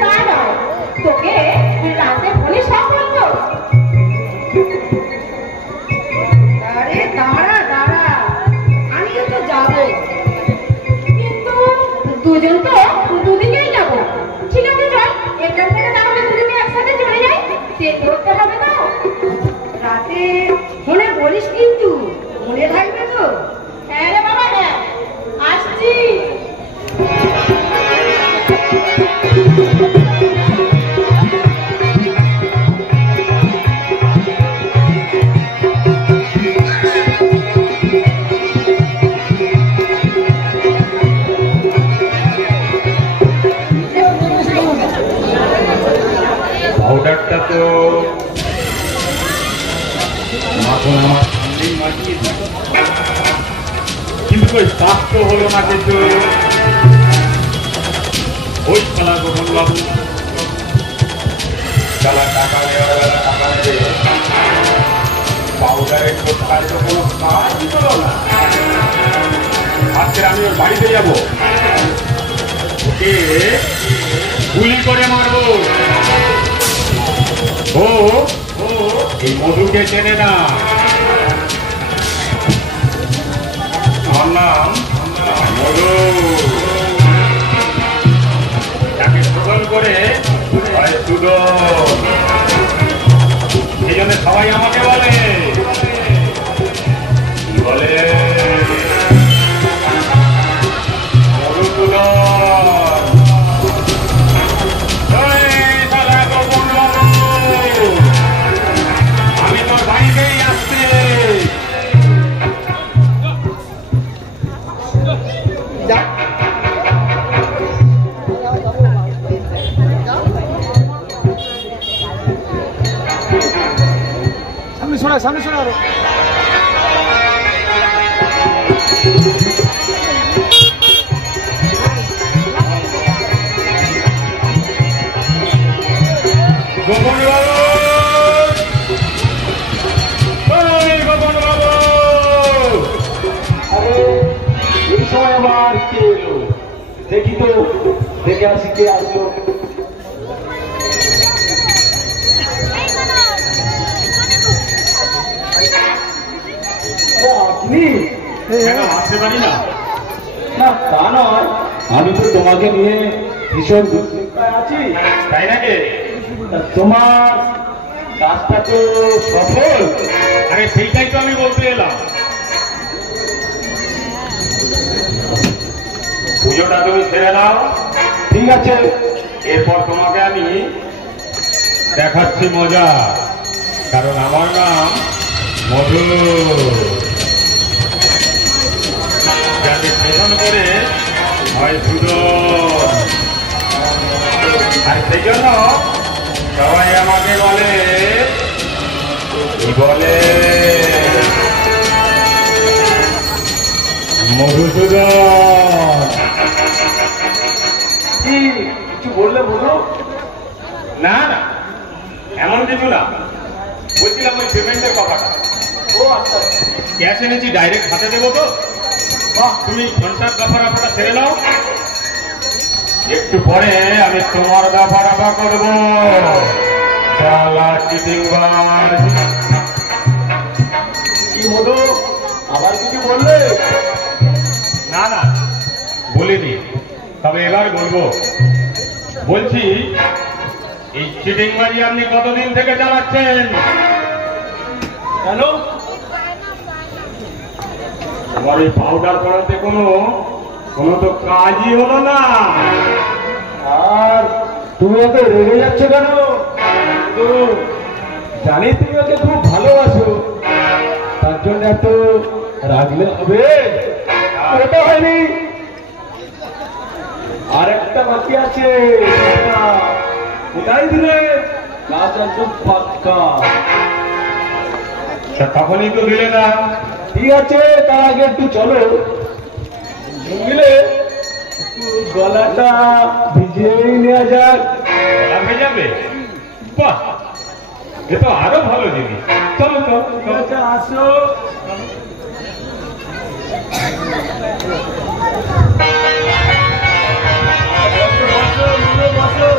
তা নয়, তোকে রাতে ফোনে সব বলবো। আরে দাঁড়া দাঁড়া, আমিও তো যাবো। কিন্তু দুজন তো দুদিকেই যাবো। ঠিক আছে, চল এখান থেকে তাহলে দুদিকে একসাথে চলে যাই। ট্রেন ধরতে হবে তো। রাতে ফোনে বলিস কিন্তু, মনে থাকবে তো? হ্যাঁ রে বাবা, হ্যাঁ, আসছি। পাউডারটা তো মাখন আমার সামনেই মাখিয়ে দিল। কিন্তু ওই স্বাস্থ্য হলো না কিন্তু। ওই খেলা গোপন বাবু খেলা টাকা নেওয়ার টাকা নেবে, পাউডারের কোথায় তো কোনো কাজই হলো না। আজকে আমি ওর বাড়িতে যাবো, ওকে গুলি করে মারবো। ও এই মধুকে চেনে না। আমার নাম মধু। তাকে শোধন করে এই জন্য সবাই আমাকে বলে, কি বলে, মধুসূদন। আমি তোর বাড়িতেই আসছি। সামনে শোনা আরো। গোপন বাবু দেখি তো, দেখে আসি কে আসলো। আপনি? কেন আসতে পারি না? না তা নয়, আমি তো তোমাকে নিয়ে ভীষণ দুশ্চিন্তায় আছি। তাই নাকি? তা তোমার কাজটা তো সফল। আরে সেইটাই তো আমি বলতে এলাম। পুজোটা তুমি ছেড়ে নাও, ঠিক আছে, এরপর তোমাকে আমি দেখাচ্ছি মজা। কারণ আমার নাম মধু, যাকে শোষণ করে হয় সুদন। আর সেই জন্য সবাই আমাকে বলে, কি বলে, মধুসূদন। কি কিছু বললে বলো। না না, এমন কিছু না, বলছিলাম ওই পেমেন্টের কথাটা। ও আচ্ছা, ক্যাশ এনেছি, ডাইরেক্ট হাতে দেবো তো। বাহ, তুমি ঘন্টার দফা রাফাটা ছেড়ে নাও, একটু পরে আমি তোমার দফা রাফা করবো। শালা চিটিংবাজ। কি মধু, আবার কিছু বললে? না না, বলিনি, তবে এবার বলবো। বলছি, এই চিটিংবাজি আপনি কতদিন থেকে চালাচ্ছেন? কেন? তোমার ওই পাউডার করাতে কোনো তো কাজই হলো না। আর তুমি এত রেগে যাচ্ছ কেন? তো জানি তুমি ওকে খুব ভালোবাসো, তার জন্য এত রাগলে হবে? ওটা হয়নি, আর একটা বাকি আছে, ওটাই দিলে কাজ একদম পাক্কা। তা তখনই তো দিলে না। ঠিক আছে, তার আগে একটু চলো, মিলে একটু গলাটা ভিজিয়েই নেওয়া যাক। গলা ভেজাবে? বাহ, এ তো আরো ভালো জিনিস। চলো চলো চলো। আচ্ছা, আসো। বসো, বসো, বসো।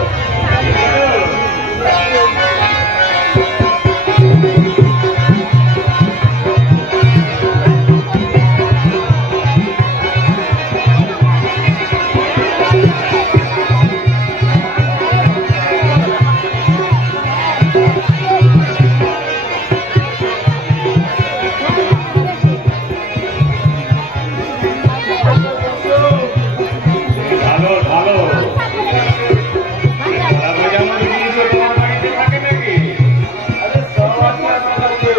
ভালো ভালো। গলা ভেজানোর জিনিস তোমার বাড়িতে থাকে নাকি? আরে সব আছে আমার কাছে।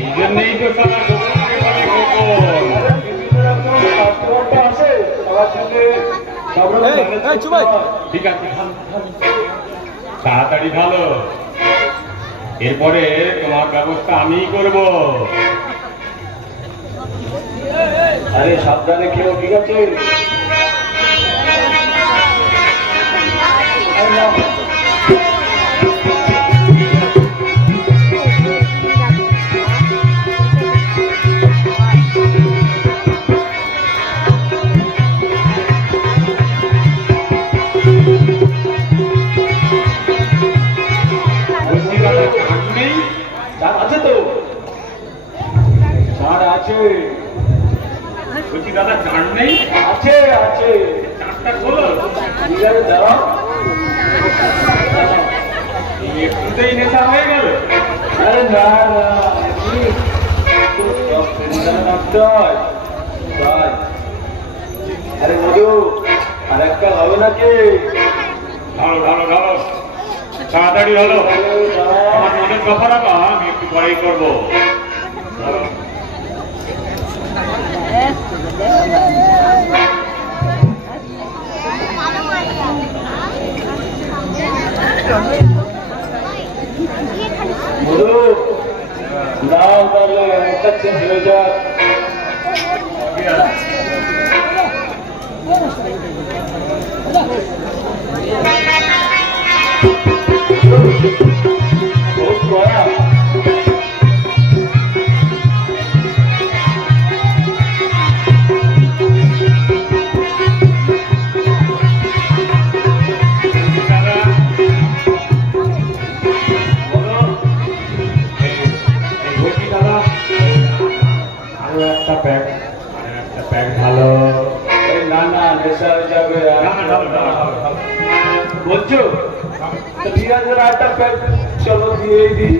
এই জন্যই তো সারা গোপনে বলে গোপন। আরে বিভিন্ন রকম শাস্ত্রটা আছে, সবার সঙ্গে সব রকম manage করতে হয়। ঠিক আছে, তাড়াতাড়ি ভালো। এরপরে তোমার ব্যবস্থা আমিই করব। আরে সাবধানে খেও, ঠিক আছে? বলছি দাদা, কাজ নেই? চার আছে তো? চার আছে, বলছি দাদা, কাজ নেই? আছে আছে। চারটা খোলো। ঠিক আছে, দাঁড়াও। এই একটুতেই নেশা হয়ে গেল। আরে না না, এমনি তো সব চিন্তা করতে হয়। তাই। আরে মধু, আর একটা হবে নাকি? ঢালো ঢালো ঢালো, তাড়াতাড়ি হলো। আমার মনের কথা রাখা আমি একটু পরেই করবো। ঢালো। মধু, দাও তাহলে, একটা চেঞ্জ হয়ে যাক। বহুত কড়া। আরো একটা প্যাক, ভালো। না না নেশা হয়ে যাবে। বলছো তো ঠিক আছে, একটা প্যাক চলো দিয়ে দিই।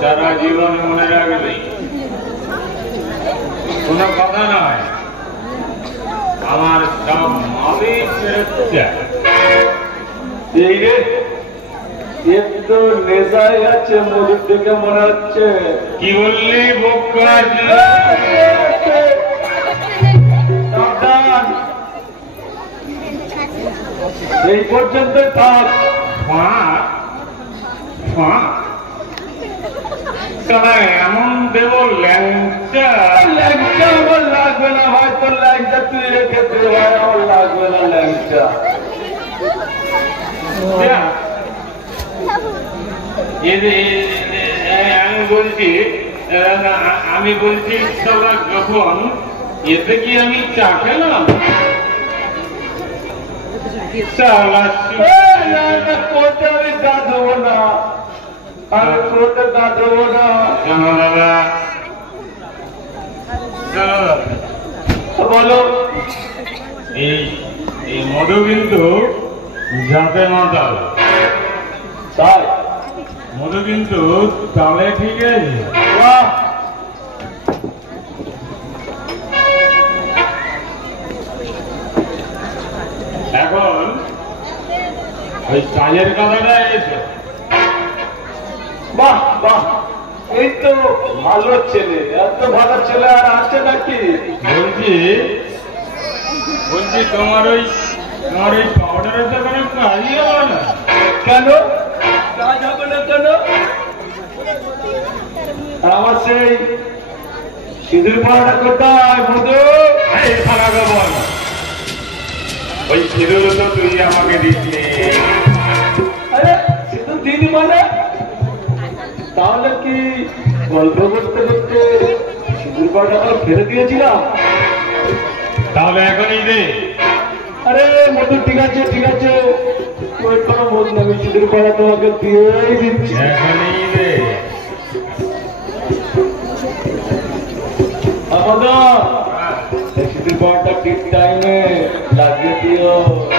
সারা জীবন মনে রাখবে, কোনো কথা নয়। আমার সব মালিক ফেরত চায়। এই রে একটু নেশায় আছে, মধুর থেকে মনে হচ্ছে। কি বললি বোকা? এই পর্যন্ত থাক। এমন দেব ল্যাংচা? ল্যাংচা আমার লাগবে না ভাই, তোর ল্যাংচা তুই রেখে দে ভাই, আমার লাগবে না ল্যাংচা। আমি বলছি যখন এতে কি আমি চা খেলাম? কোর্টে আমি গা দেবো না, আমি কোর্টে গা দেবো না। বলো। এই মধু কিন্তু যাতে মাতাল, তাই মধু কিন্তু তাহলে ঠিক আছে। এখন ওই কাজের কথাটা এসে। বাহ বাহ, এই তো ভালো ছেলে, এত ভালো ছেলে আর আছে নাকি? বলছি তোমার ওই পাউডারের দোকানে কাজই হবে না কেন? কাজ হবে না কেন? আমার সেই সিঁদুর পাড়াটা কোথায়? মধু বল, ওই সিঁদুর তো তুই আমাকে দিচ্ছি। আরে সিঁদুর দিদি মানে? তাহলে কি গল্প করতে করতে সিঁদুর পাড়াটা ফেলে দিয়েছিলাম? তাহলে এখনই দে। আরে মধু ঠিক আছে ঠিক আছে, ওই কোনো বোধ না, আমি সিঁদুর পাড়া তোমাকে দিয়েই দিচ্ছি। এখনই দে। সিঁদুর পাড়াটা ঠিক টাইমে লাগিয়ে দিও,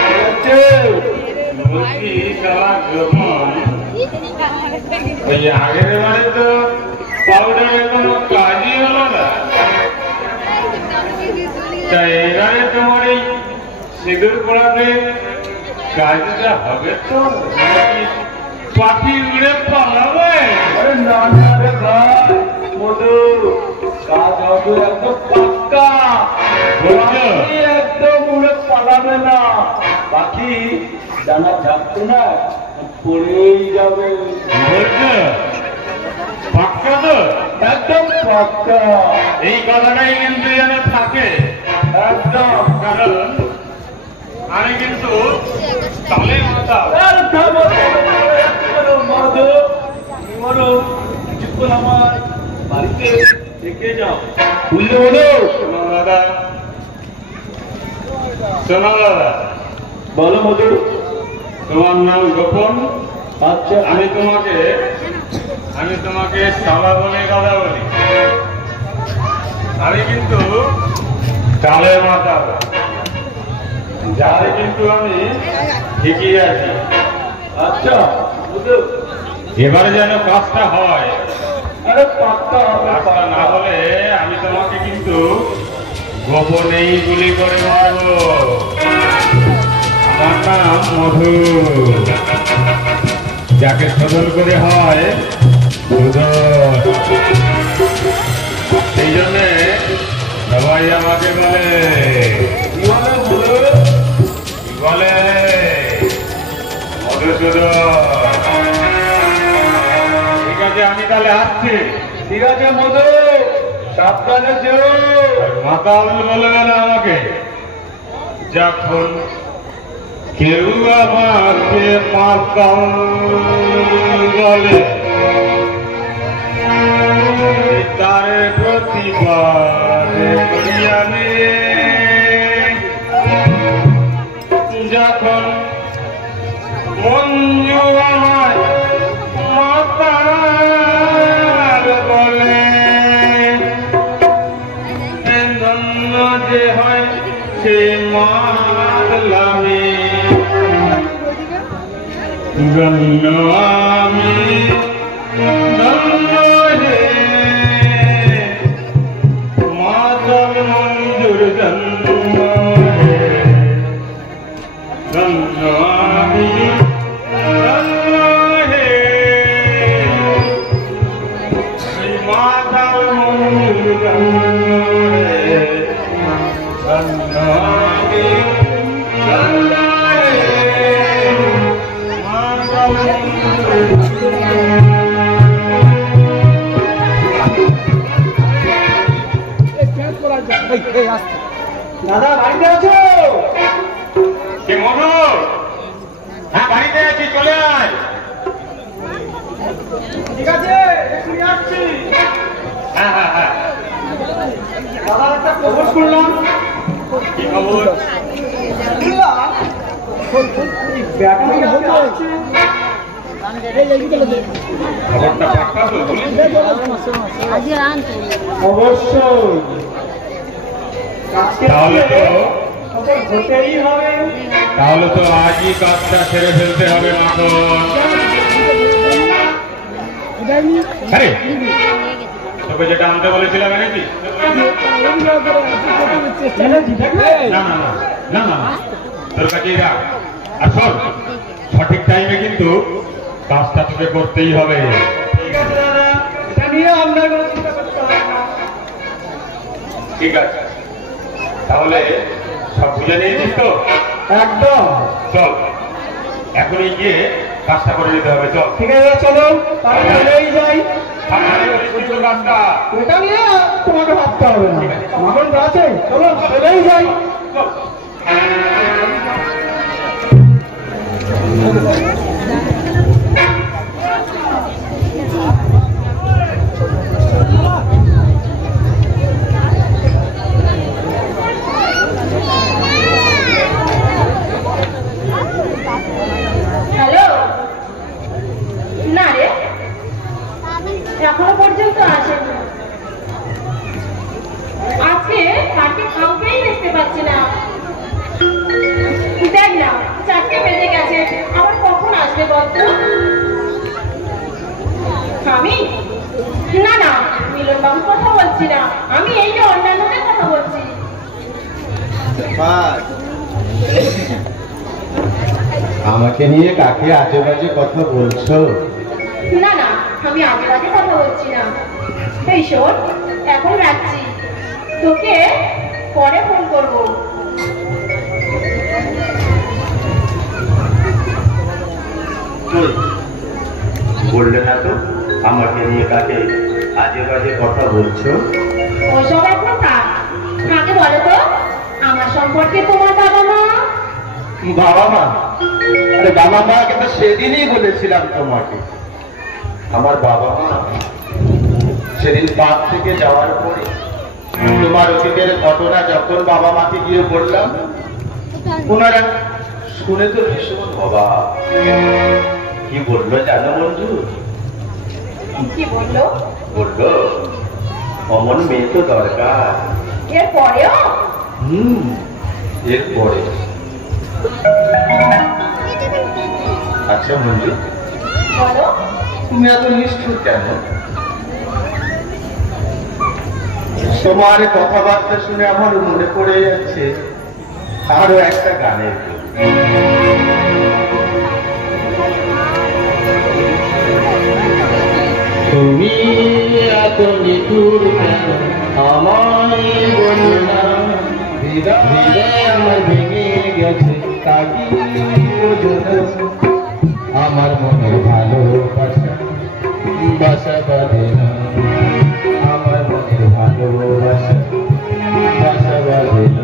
ঠিক আছে? বলছি সারা যখন ওই আগের বারে তো পাউডারের কোনো কাজই হলো না, তাই এবারে তোমার এই সিঁদুর পড়াতে কাজটা হবে তো? পাখি উড়ে পালাবে? আরে না না রে ভাই, মধু কাজ হবে একদম পাক্কা। পাখি একদম উড়ে পালাবে না, পাখি ডানা ঝাপতো না, পড়েই যাবে। বলছো পাক্কা তো? একদম পাক্কা। এই কথাটাই কিন্তু যেন থাকে একদম। কারণ আমি কিন্তু তালে মাতাল। মধু মধু কিছুক্ষণ আমার বাড়িতে থেকে যাও, বুঝলে মধু? শোনো দাদা, শোনো দাদা। বলো মধু। তোমার নাম গোপন? আচ্ছা আমি তোমাকে শালা বলে কথা বলি। আমি কিন্তু চালে মাথা, যাতে কিন্তু আমি ঠিকই আছি। আচ্ছা এবারে যেন কাজটা হয়, আরে পাক্কা হবে, কাজটা না হলে আমি তোমাকে কিন্তু গোপনেই গুলি করে মারবো। আমার নাম মধু, যাকে শোধন করে হয় দুধর। সেই জন্যে সবাই আমাকে বলে মধুসূদন। ঠিক আছে, আমি তাহলে আসছি। ঠিক আছে মধু, সাবধানে যেও। মাতাল বলবে না আমাকে। যখন কেউ আমাকে মাতাল বলে, তার প্রতিবাদ করি আমি। যখন মঞ্জু আমায় মাতাল বলে, ধন্য যে হয় সে মাতলামি। ধন্য আমি, ধন্য যে মাতল মঞ্জুর জন্ম। ধন্য আমি, ধন্য হে মাতল মঞ্জুর জন্ম। ধন্য আমি, ধন্য দাদা বাড়িতে আছো? কে মধু? হ্যাঁ বাড়িতে আছি, চলে আয়। ঠিক আছে একটু যাচ্ছি। হ্যাঁ হ্যাঁ হ্যাঁ, দাদা একটা খবর শুনলাম। কি খবর? ব্যাটারি আসছে। খবরটা পাক্কা তো বলিস? অবশ্যই তাহলে তো খবর হতেই হবে। তাহলে তো আজই কাজটা সেরে ফেলতে হবে মাখন। আরে তোকে যেটা আনতে বলেছিলাম এনেছি? না না না না না, তোর কাছেই রাখ। আর শোন, সঠিক টাইমে কিন্তু কাজটা তোকে করতেই হবে। ঠিক আছে দাদা, এটা নিয়ে আপনার কোনো চিন্তা করতে হবে না। ঠিক আছে, তাহলে সব বুঝে নিয়েছিস তো? একদম। চল এখনই গিয়ে কাজটা করে নিতে হবে। চল ঠিক আছে চলো, তাহলে চলেই যাই। সাবধানে করিস কিন্তু কাজটা। এটা নিয়ে তোমাকে ভাবতে হবে না, মাখন তো আছে। চলো চলেই যাই। চল। হ্যালো, না রে, এখনো পর্যন্ত আসেনি। আজকে তাকে কাউকেই দেখতে পাচ্ছি না। দেখ না, 4টে বেজে গেছে, আবার কখন আসবে বলতো? আমি না না, মিলন বাবুর কথা বলছি না, আমি এই যে অন্যান্যদের কথা বলছি। আমাকে নিয়ে কাকে আজে বাজে কথা বলছো? না না, আমি আজে বাজে কথা বলছি না। এই শোন, এখন রাখছি, তোকে পরে ফোন করবো। বললে না তো আমাকে নিয়ে কাকে আজে বাজে কথা বলছো? ওসব এখন থাক, আগে বলো তো আমার সম্পর্কে তোমার বাবা মা। বাবা মা? আরে বাবা মাকে তো সেদিনই বলেছিলাম তোমাকে। আমার বাবা মা সেদিন বাদ থেকে যাওয়ার পরে তোমার অতীতের ঘটনা যখন বাবা মাকে গিয়ে বললাম, ওনারা শুনে তো ভীষণ অবাক। কি বললো জানো মঞ্জু? কি বললো? বললো অমন মেয়ে তো দরকার। এর পরেও? এরপরে। আচ্ছা মঞ্জু, বলো। তুমি এত নিষ্ঠুর কেন? তোমার কথাবার্তা শুনে আমার মনে পড়ে যাচ্ছে আরো একটা গানের। তুমি এত নিঠুর কেন আমায় বলো না, হৃদয় আমার ভেঙে গেছে তাকি আমার মনের ভালোবাসা বাসা বাঁধে না, আমার মনের ভালোবাসা বাসা বাঁধে না।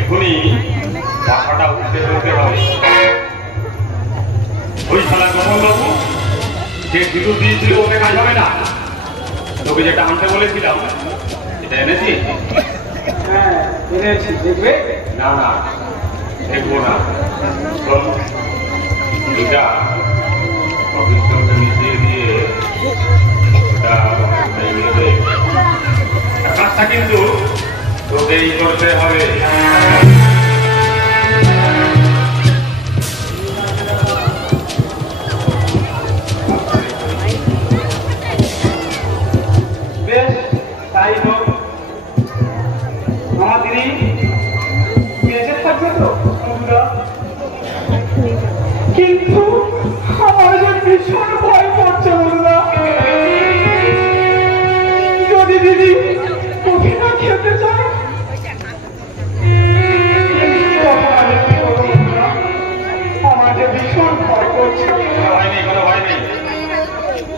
এখনই বাসাটা উঠতে চলতে হবে। ওই শালা কমলবাবু যে বিদ্যুৎ দিয়েছিল ওকে কাজ হবে না। তোকে যেটা আনতে বলেছিলাম সেটা এনেছি? হ্যাঁ এনেছি, দেখবে? না না দেখবো না। এটা অফিস সঙ্গে মিশিয়ে দিয়ে ওটা নেবে। কাজটা কিন্তু তোকেই করতে হবে। বেশ তাই হোক। আমার দিদি বেঁচে থাকবে তো বন্ধুরা? কিন্তু আমার যে ভীষণ ভয় করছে বন্ধুরা, যদি দিদি কফি না খেতে চায় আমার যে ভীষণ ভয় করছে। ভয় নেই, কোনো ভয় নেই।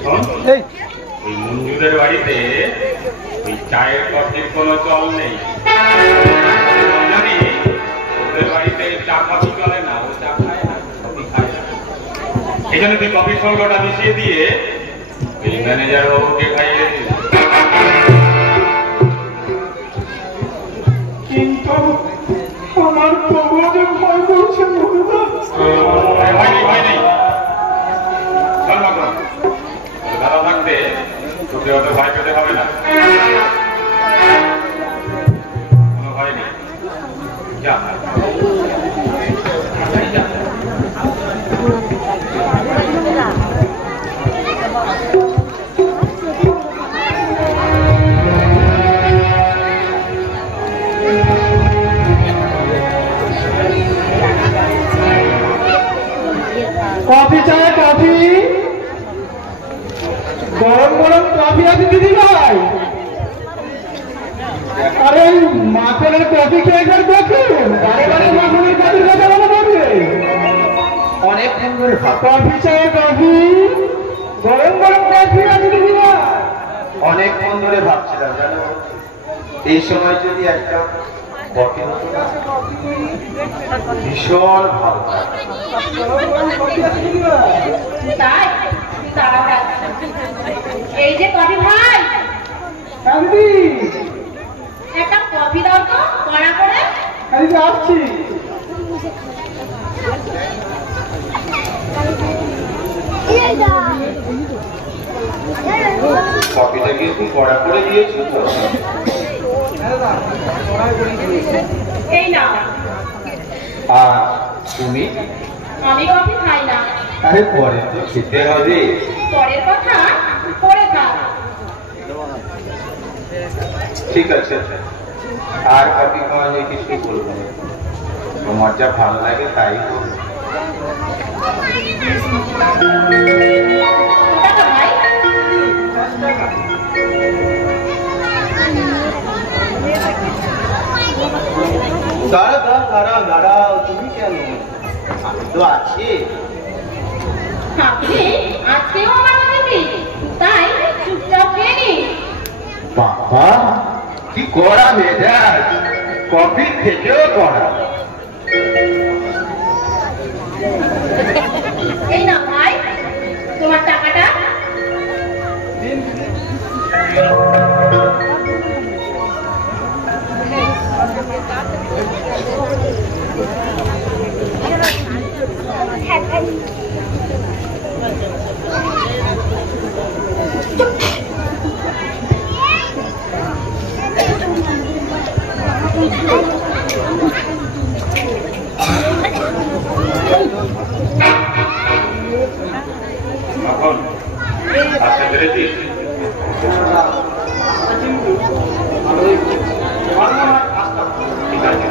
শোন, ওই মঞ্জুদের বাড়িতে ওই চায়ের কফির কোনো চল নেই। জানি ওদের বাড়িতে চা কফি চলে না, ও চা খায় না, কফি খায় না। এই জন্য তুই কফির সঙ্গে ওটা মিশিয়ে দিয়ে এই ম্যানেজার বাবুকে খাইয়ে দিস। কিন্তু আমার তবুও যে ভয় করছে বন্ধুরা। ভয় নেই, ভয় নেই। চল বাবা, দাদা থাকতে তোকে অত ভয় পেতে হবে না। কোনো ভয় নেই। যা কফি চায় কফি, গরম গরম কফি আছে দিদি ভাই। আরে মাখনের কফি খেয়ে গেল দেখুন, বারে বারে মাখনের কফির কথা বলা বলবে। অনেকক্ষণ ধরে কফি চায় কফি, গরম গরম কফি আছে দিদি ভাই। অনেকক্ষণ ধরে ভাবছিলাম জানো, এই সময় যদি একটা কফি হতো না, ভীষণ ভালো লাগতো। তাই তারা এই যে কফি ভাই, একটা কফি দাও তো কড়া করে। আসছি। কফিটা কিন্তু কড়া করে দিয়েছো তো? এই না, আর তুমি? আমি কফি খাই না। আরে পরে তো খেতে হবে। পরের কথা পরে থাক। ঠিক আছে, আর কফি খাওয়া নিয়ে কিছু বলবো না, তোমার যা ভালো লাগে তাই করো। টাকা ভাই। দাঁড়াও, তুমি কেন? আমি তো আছি। আপনি আজকেও আমার অতিথি, তাই চুপচাপ খেয়ে বাবা কি কড়া মেজাজ, কফির থেকেও কড়া। এই না ভাই তোমার টাকাটা। এখন আচ্ছা বেড়েছি ঠিক আছে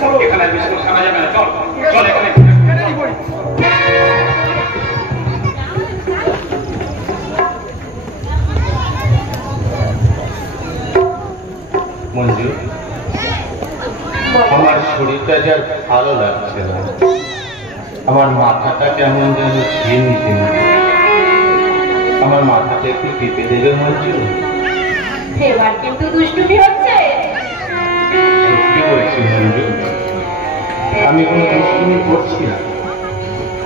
চল এখানে বিস্কুট খাওয়া যাবে না, চল চল এখানে মঞ্জু আমার শরীরটা যা ভালো লাগছে না, আমার মাথাটা কেমন যেন ঝিমঝিম, আমার মাথাটা একটু টিপে দেবে মঞ্জু? এবার কিন্তু দুষ্টুমি হচ্ছে। সত্যি বলছি মঞ্জু, আমি কোনো দুষ্টুমি করছি না,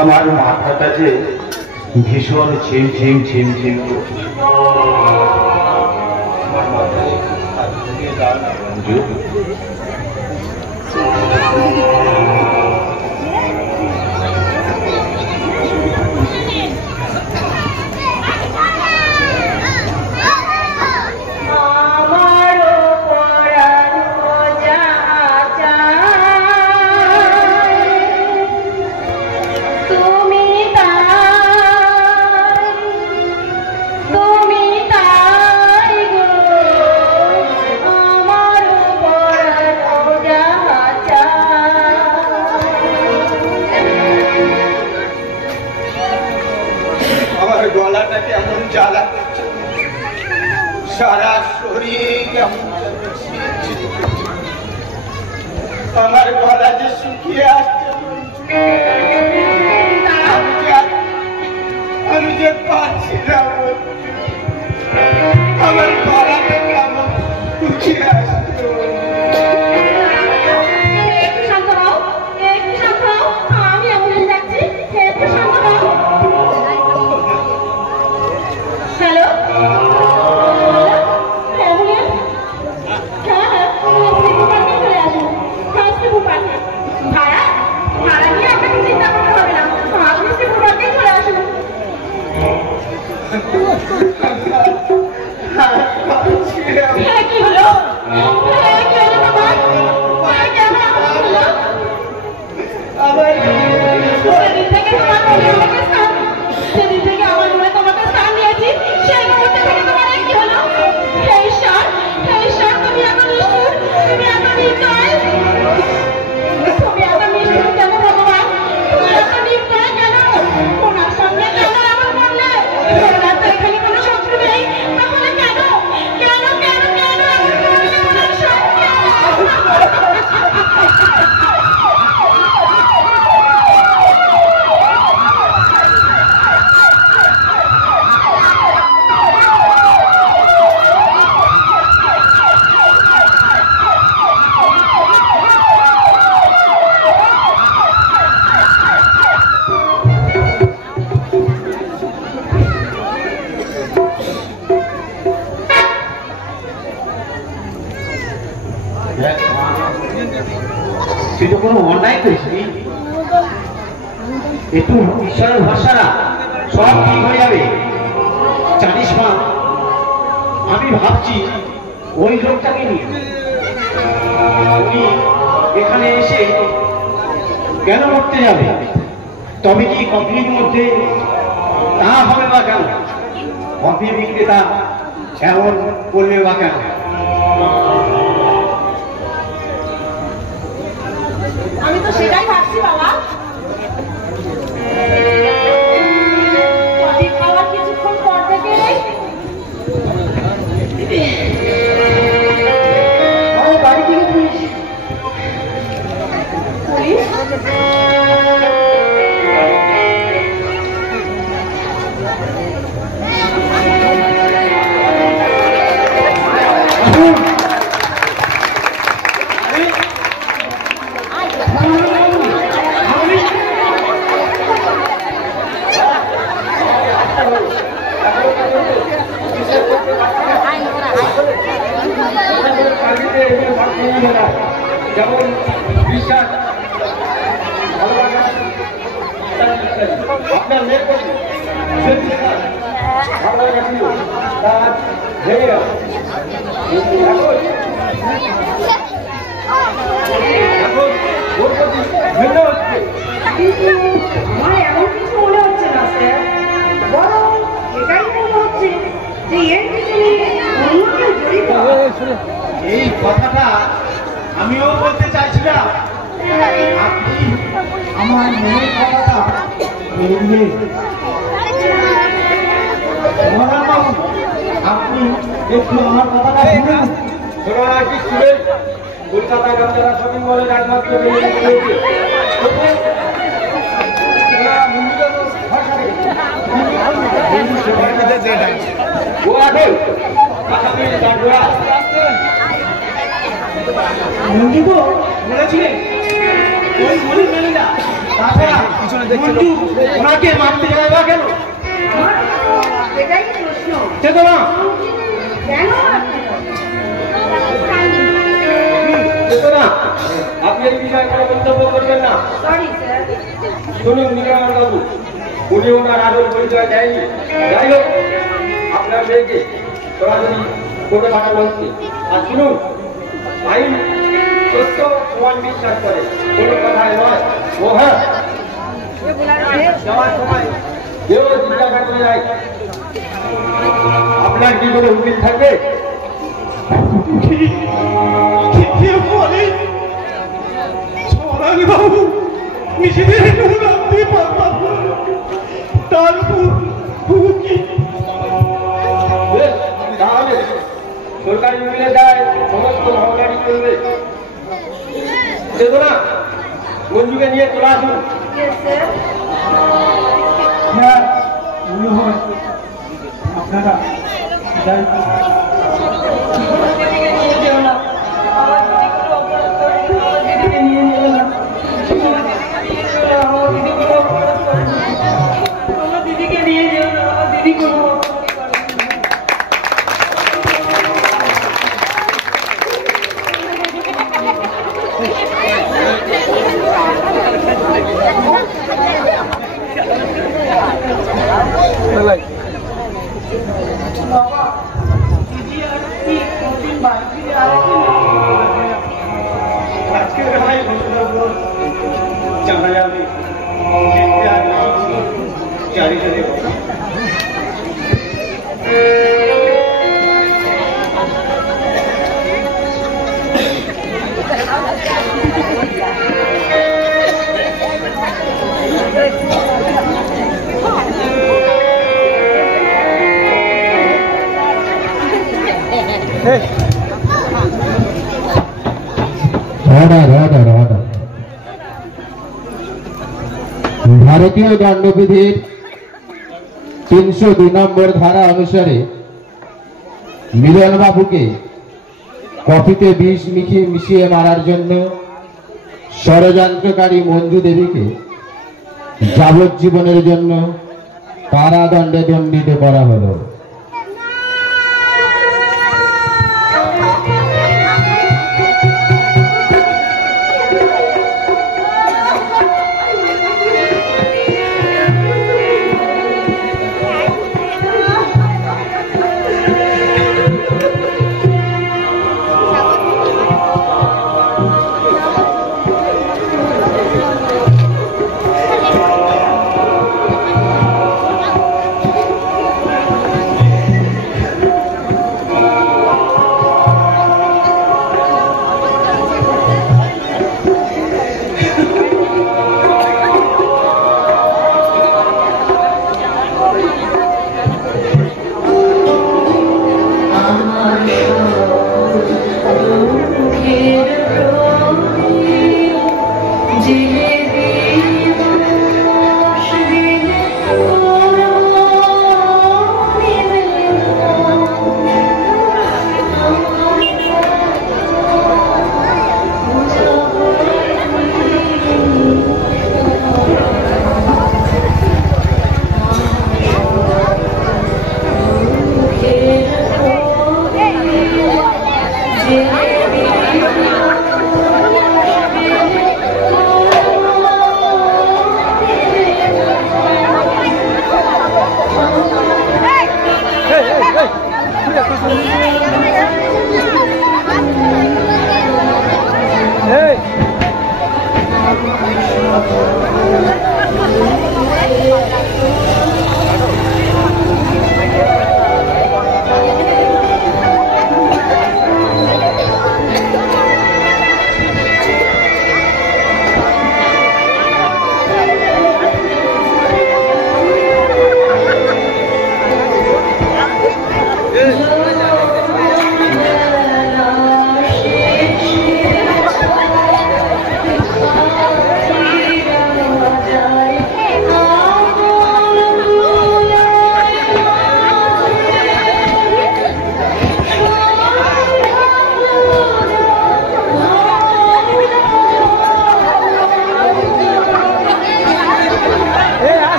আমার মাথাটা যে ভীষণ ঝিমঝিম ঝিমঝিম করছে। আমার মাথায় হাত দিয়ে দাও না মঞ্জু। গলাটা কেমন জ্বালা, সারা শরীর কেমন, আমার গলা যে শুকিয়ে আসছে, আমি যে পাচ্ছি না, আমার গলাটা কেমন শুকিয়ে আসছে। একটু শান্ত হও, একটু শান্ত হও, আমি অ্যাম্বুলেন্স ডাকছি, একটু শান্ত হও। Hello ambulance? হ্যাঁ হ্যাঁ শ্রীপুর পার্কে চলে আসুন, হ্যাঁ শ্রীপুর পার্কে। ভাড়া ভাড়া নিয়ে আপনাকে চিন্তা করতে হবে না, আপনি শ্রীপুর পার্কে চলে আসুন। হ্যাঁ কি হলো? হ্যাঁ কি হলো তোমার? কেমন হলো? সেদিন থেকে তোমার মনে আমাকে স্থান, সেদিন থেকে আমার মনে তোমাকে স্থান দিয়েছি, সেই মুহূর্তে থেকে তোমার কি হলো? হে ঈশ্বর তুমি এত নিষ্ঠুর, তুমি এত নির্দয়, তুমি এত নিষ্ঠুর কেন ভগবান? তুমি এত নির্দয় কেন? ওনার সঙ্গে কেন এমন করলে? ওনার তো এখানে কোনো শত্রু নেই, তাহলে কেন কেন কেন কেন এমন করলে ওনার সঙ্গে? তুই তো কোনো অন্যায় করিসনি, একটু ঈশ্বরের ভরসা না, সব ঠিক হয়ে যাবে। জানিস মা, আমি ভাবছি ওই লোকটাকে নিয়ে এখানে এসে কেন মরতে যাবে? তবে কি কোম্পানির মধ্যে তা হবে বা কেন? কফি বিক্রেতা এমন করবে বা কেন? আমি তো সেটাই ভাবছি বাবা। কফি খাওয়ার কিছুক্ষণ পর থেকে আমার বাড়ি থেকে পুলিশ যেমন বিশ্বাস আপনার মেয়ের প্রতি ভালোবাসা ছিল তার ভেঙে গেল। এখন ওর প্রতি ঘৃণা হচ্ছে। আমার এমন কিছু মনে হচ্ছে না স্যার, বরং এটাই মনে হচ্ছে যে এর পিছনে অন্য কেউ জড়িত। এই কথাটা আমিও বলতে চাইছিলাম। আপনি আমার মনের কথাটা বলবে। আপনি একটু আমার কথাটা শুনুন। শোনার আর কি শুনে কলকাতা গান্ধীরা শপিং মলের একমাত্র মঞ্জু তো বলেছিলেন ওই গরিব মেয়েরা, তাছাড়া মঞ্জু ওনাকে মারতে যাবে বা কেন? এটাই প্রশ্ন, চেতো না কেন চেতো না। আপনি এই বিষয়ে কোনো মন্তব্য করবেন না। Sorry sir. শুনুন নিরাময় বাবু, উনি ওনার আসল পরিচয় দেয়নি। যাই হোক, আপনার মেয়েকে সরাসরি কোর্টে পাঠানো হচ্ছে। আর শুনুন, আইন সত্য সমান বিশ্বাস করে, কোনো কথায় নয়। ও হ্যাঁ, যাওয়ার সময় কেউ জিজ্ঞাসা করে যায় আপনার কি কোনো উকিল থাকবে? বাবু নিজেদের রাখতে পারতাম না, তার বেশ, তাহলে সরকারি উকিলে দেয় সমস্ত ভাবনারি করবে। চেতনা মঞ্জুকে নিয়ে চলে আসুন। Yes, sir. হ্যাঁ, মনে হয় আপনারা যাই। দিদিকে নিয়ে যেও না, আমার দিদি কোনো অপরাধ করেনি, আমার দিদিকে নিয়ে যেও না, আমার দিদি কোনো অপরাধ করেনি, আমার দিদিকে নিয়ে যেও না, আমার দিদি কোনো অপরাধ করেনি। বাবা, দিদি আর কি কোনদিন বাড়ি ফিরে আসবে? আজকে ভাই জানা যাবে জারি করে ভারতীয় দণ্ডবিধির 302 নম্বর ধারা অনুসারে মিলন বাবুকে কফিতে বিষ মিশিয়ে মারার জন্য ষড়যন্ত্রকারী মঞ্জু দেবীকে যাবজ্জীবনের জন্য কারাদণ্ডে দণ্ডিত করা হলো।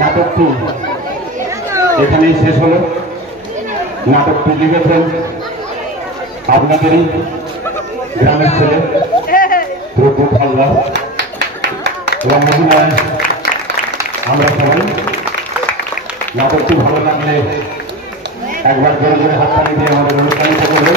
নাটকটি এখানেই শেষ হলো। নাটকটি লিখেছেন আপনাদেরই গ্রামের ছেলে প্রভু হালদার এবং মহিলায় আমরা সবাই। নাটকটি ভালো লাগলে একবার জোরে জোরে হাততালি দিয়ে আমাদের অনুপ্রাণিত করবে।